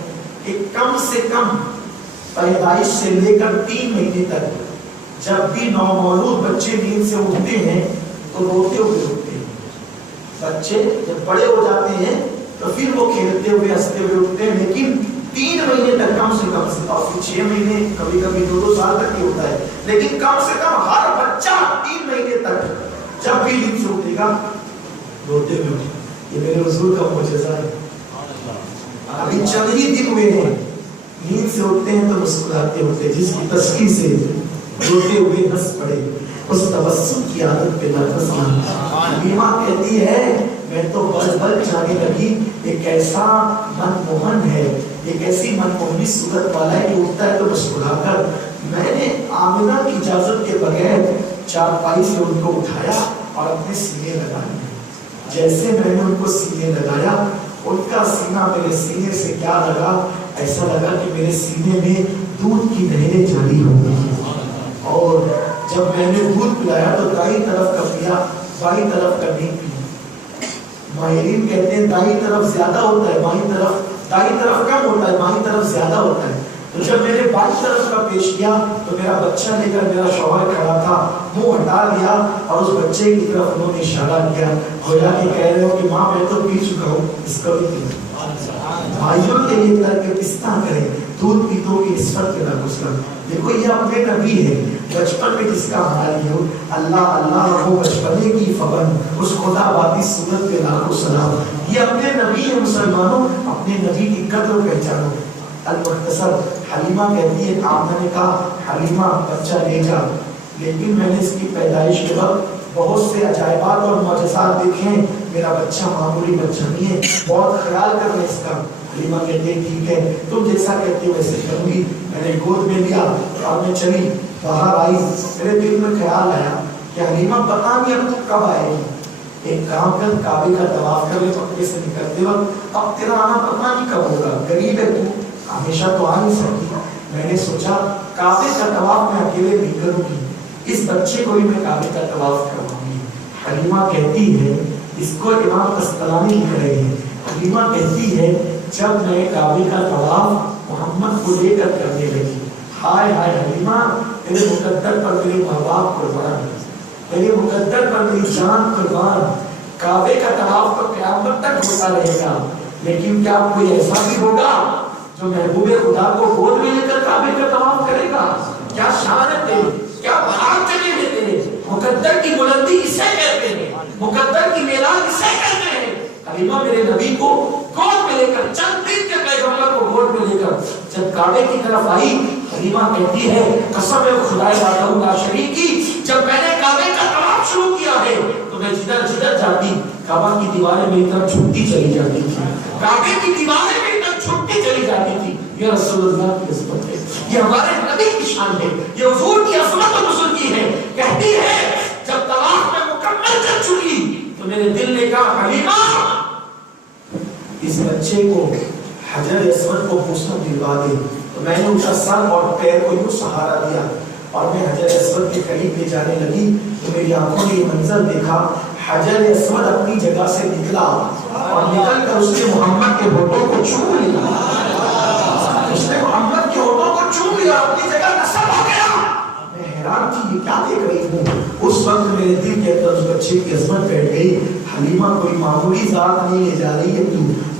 کہ کم سے کم پیدائش سے لے کر 3 مہینے تک جب بھی نومولود بچے نیند سے اٹھتے ہیں تو روتے ہوئے اٹھتے ہیں. بچے جب بڑے ہو جاتے ہیں تو پھر وہ کھیلتے ہوئے ہنستے ہوئے اٹھتے ہیں، لیکن 3 مہینے تک کم سے اور پھر 6 مہینے، کبھی کبھی 2 سال تک ہی ہوتا ہے، لیکن کم سے کم ہر بچہ 3 مہینے تک جب بھی نیند سے اٹھے گا روتے ہوئے اٹھے. یہ میرے حضور کا معجزہ ہے. ابھی چند ہی دن ہوئے ہیں نیند سے اٹھتے ہیں تو مسکراتے ہوتے، جس کی تسبیح سے روتے ہوئے ہنس پڑے، اس تبسم کی عادت پہ نرگس حلیمہ کہتی ہے میں تو بل بل جانے لگی. ایک ایسا من موہن ہے، ایک ایسی من موہنی صورت والا ہے کہ اٹھتا ہے تو مسکرا کر. میں نے آمنہ کی اجازت کے بغیر چارپائی سے ان کو اٹھایا اور اپنے سینے لگا لیا. جیسے میں نے ان کو سینے لگایا، ان کا سینہ میرے سینے سے کیا لگا، ایسا لگا کہ میرے سینے میں دودھ کی نہریں جاری ہو گئی. اور جب میں نے دودھ پلایا تو دائیں طرف کا پیا، بائیں طرف کا نہیں پیا. ماہرین کہتے ہیں دائیں طرف زیادہ ہوتا ہے، بائیں طرف، دائیں طرف کم ہوتا ہے، بائیں طرف زیادہ ہوتا ہے. تو جب میں نے بائیں طرف کا پیش کیا تو میرا بچہ لے کر میرا شوہر کھڑا تھا، منہ ہٹا لیا اور اس بچے کی طرف انہوں نے اشارہ کیا، گویا کہ کہہ رہے ہو کہ ماں میں تو پی چکا ہوں، اس کا بھی پی. بھائیوں کے لیے ترک پستہ کریں، دودھ پیتوں کی نسبت کے ناگزر. دیکھو یہ اپنے نبی ہے، بچپن میں جس کا حال یہ ہو، اللہ اللہ وہ بچپنے کی فبن، اس خدا باتی صورت پہ لاکھوں سلام. یہ اپنے نبی ہے. مسلمانوں اپنے نبی کی قدر پہچانو. المختصر حلیمہ کہتی ہے، آمنہ نے کہا حلیمہ بچہ لے جا، لیکن میں نے اس کی پیدائش کے وقت بہت سے عجائبات اور معجزات دیکھے ہیں. میرا بچہ معمولی بچہ نہیں ہے، بہت خیال کر رہے اس کا. حلیمہ کہتے ہیں ٹھیک ہے، تم جیسا کہتے ہو ویسے کروں گی. میں نے گود میں لیا اور میں چلی باہر آئی. میرے دل میں خیال آیا کہ حلیمہ پتہ نہیں اب تو کب آئے گی. ایک کام کر، کعبے کا طواف کر لے پکڑے سے نکلتے وقت، اب تیرا آنا پتہ نہیں کب ہوگا، غریب ہے تو ہمیشہ تو آ نہیں سکتی. میں نے سوچا کعبے کا طواف میں اکیلے نہیں کروں گی، اس بچے کو بھی میں کعبے کا طواف کرواؤں گی. حلیمہ کہتی ہے، اس کو امام قسطلانی لکھ رہے ہیں، حلیمہ کہتی ہے جب میں کعبے کا طواف محمد کو لے کر کرنے لگی، ہائے ہائے حلیمہ تیرے مقدر پر میرے ماں باپ قربان، تیرے مقدر پر میری جان قربان. کعبے کا طواف تو قیامت تک ہوتا رہے گا، لیکن کیا کوئی ایسا بھی ہوگا جو محبوب خدا کو گود میں لے کر کعبے کا طواف کرے گا؟ کیا شان ہے تیری، کیا بھاگ چلے ہیں تیرے. مقدر کی بلندی اسے کہتے ہیں، مقدر کی میراث اسے کہتے ہیں. حلیمہ میرے نبی کو گود میں لے کر، چند دن کے پیغمبر کو گود میں لے کر جب کعبے کی طرف آئی، حلیمہ کہتی ہے قسم ہے خدا وحدہ لا شریک کی، جب میں نے کعبے کا طواف شروع کیا ہے تو میں جدھر جدھر جاتی کعبہ کی دیواریں میری طرف جھکتی چلی جاتی تھی، کعبے کی دیواریں میری طرف جھکتی چلی جاتی تھی. یہ رسول اللہ کی عظمت ہے، یہ ہمارے نبی کی شان ہے، یہ حضور کی عظمت و بزرگی ہے. کہتی ہے جب طواف میں مکمل کر چکی تو میرے دل نے کہا حلیمہ اس بچے کو حجر اسود کو بوسہ دلوا دے. تو میں نے ان کا سر اور پیر کو یوں سہارا دیا اور میں حجر اسود کے قریب لے جانے لگی تو میری آنکھوں نے یہ منظر دیکھا، حجر اسود اپنی جگہ سے نکلا اور نکل کر اس نے محمد کے ہونٹوں کو چوم لیا، اس نے محمد کے ہونٹوں کو چوم لیا، اپنی جگہ نصب ہو گیا. میں حیران تھی یہ کیا دیکھ رہی ہوں. اس وقت میرے دل کے اندر اس بچے کی عظمت بیٹھ گئی. حلیمہ کوئی معمولی ذات نہیں لے جا رہی ہے،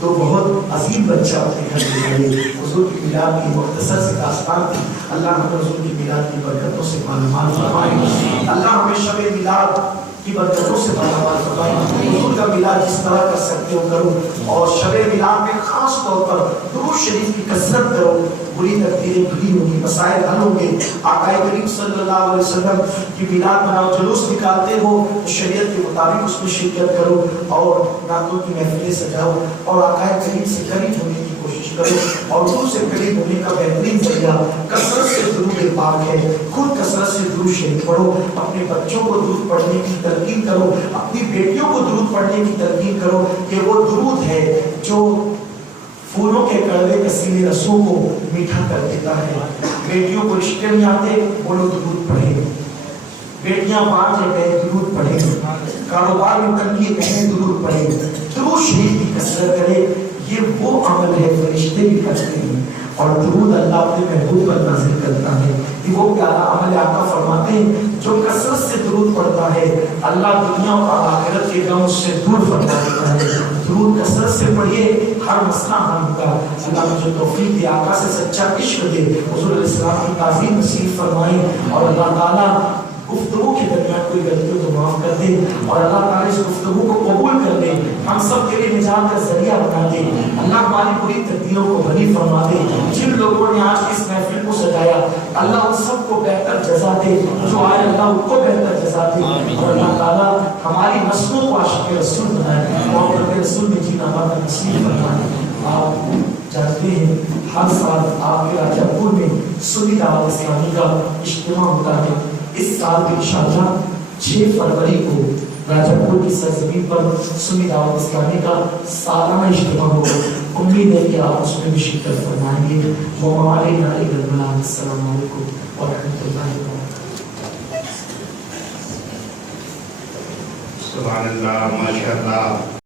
تو بہت عظیم بچہ اپنے گھر لے جائے. حضور کی میلاد کی مختصر سی داستان تھی. اللہ ہمیں حضور کی میلاد کی برکتوں سے مالامال فرمائے. اللہ ہمیں شب میلاد کی برکتوں سے مالامال فرمائے. حضور کا میلاد جس طرح کر سکتے ہو کرو، اور شب میلاد میں خاص طور پر درود شریف کی کثرت کرو. بری تقدیریں دھلی ہوں گی، مسائل حل ہوں گے. آقا کریم صلی اللہ علیہ وسلم کی میلاد مناؤ، جلوس نکالتے ہو شریعت کے مطابق اس میں شرکت کرو اور راتوں کی محفلیں سجاؤ اور آقا کریم سے قریب ہونے کی کوشش کوشش کرو. اور حضور سے قریب ہونے کا بہترین ذریعہ کثرت سے درود پاک ہے. خود کثرت سے درود شریف پڑھو, اپنے بچوں کو درود پڑھنے کی تلقین کرو, اپنی بیٹیوں کو درود پڑھنے کی تلقین کرو. یہ وہ درود ہے جو پھولوں کے کڑوے کسیلے رسوں کو میٹھا کر دیتا ہے. بیٹیوں کو رشتے نہیں آتے, بولو درود پڑھیں. بیٹیاں باہر لے گئے, درود پڑھیں. کاروبار میں تنگی بہنیں, درود پڑھیں. درود شریف کی کثرت کرے. یہ وہ عمل ہے فرشتے بھی کرتے ہیں, اور درود اللہ اپنے محبوب پر نازل کرتا ہے. یہ وہ پیارا عمل آقا فرماتے ہیں جو کثرت سے درود پڑھتا ہے اللہ دنیا اور آخرت کے غم اس سے دور فرما دیتا ہے. درود کثرت سے پڑھیے, ہر مسئلہ حل ہوگا. اللہ مجھے توفیق دے, آقا سے سچا عشق دے, حضور علیہ السلام کی تعظیم نصیب فرمائے, اور اللہ تعالیٰ گفتگو کے درمیان کوئی غلطی تو معاف کر دے, اور اللہ تعالیٰ اس گفتگو کو قبول کر دے, ہم سب کے لیے نجات کا ذریعہ بنا دے. اللہ ہماری پوری تقدیروں کو بھلی فرما دے. جن لوگوں نے آج اس محفل کو سجایا اللہ ان سب کو بہتر جزا دے, جو آئے اللہ ان کو بہتر جزا دے, اور اللہ تعالیٰ ہماری نسلوں کو عاشق رسول بنائے, اور رسول میں جینا ہمارا نصیب فرمائے. آپ جانتے ہیں ہر سال آپ کے راجہ پور میں سنی دعوت اسلامی کا اجتماع ہوتا ہے. اس سال بھی انشاءاللہ 6 فروری کو راجہ پور کی سرزمین پر سنی دعوت اسلامی کا سالانہ اجتماع ہوگا. امید ہے کہ آپ اس میں بھی شرکت فرمائیں گے. السلام علیکم ورحمۃ اللہ وبرکاتہ. سبحان اللہ, ماشاء اللہ.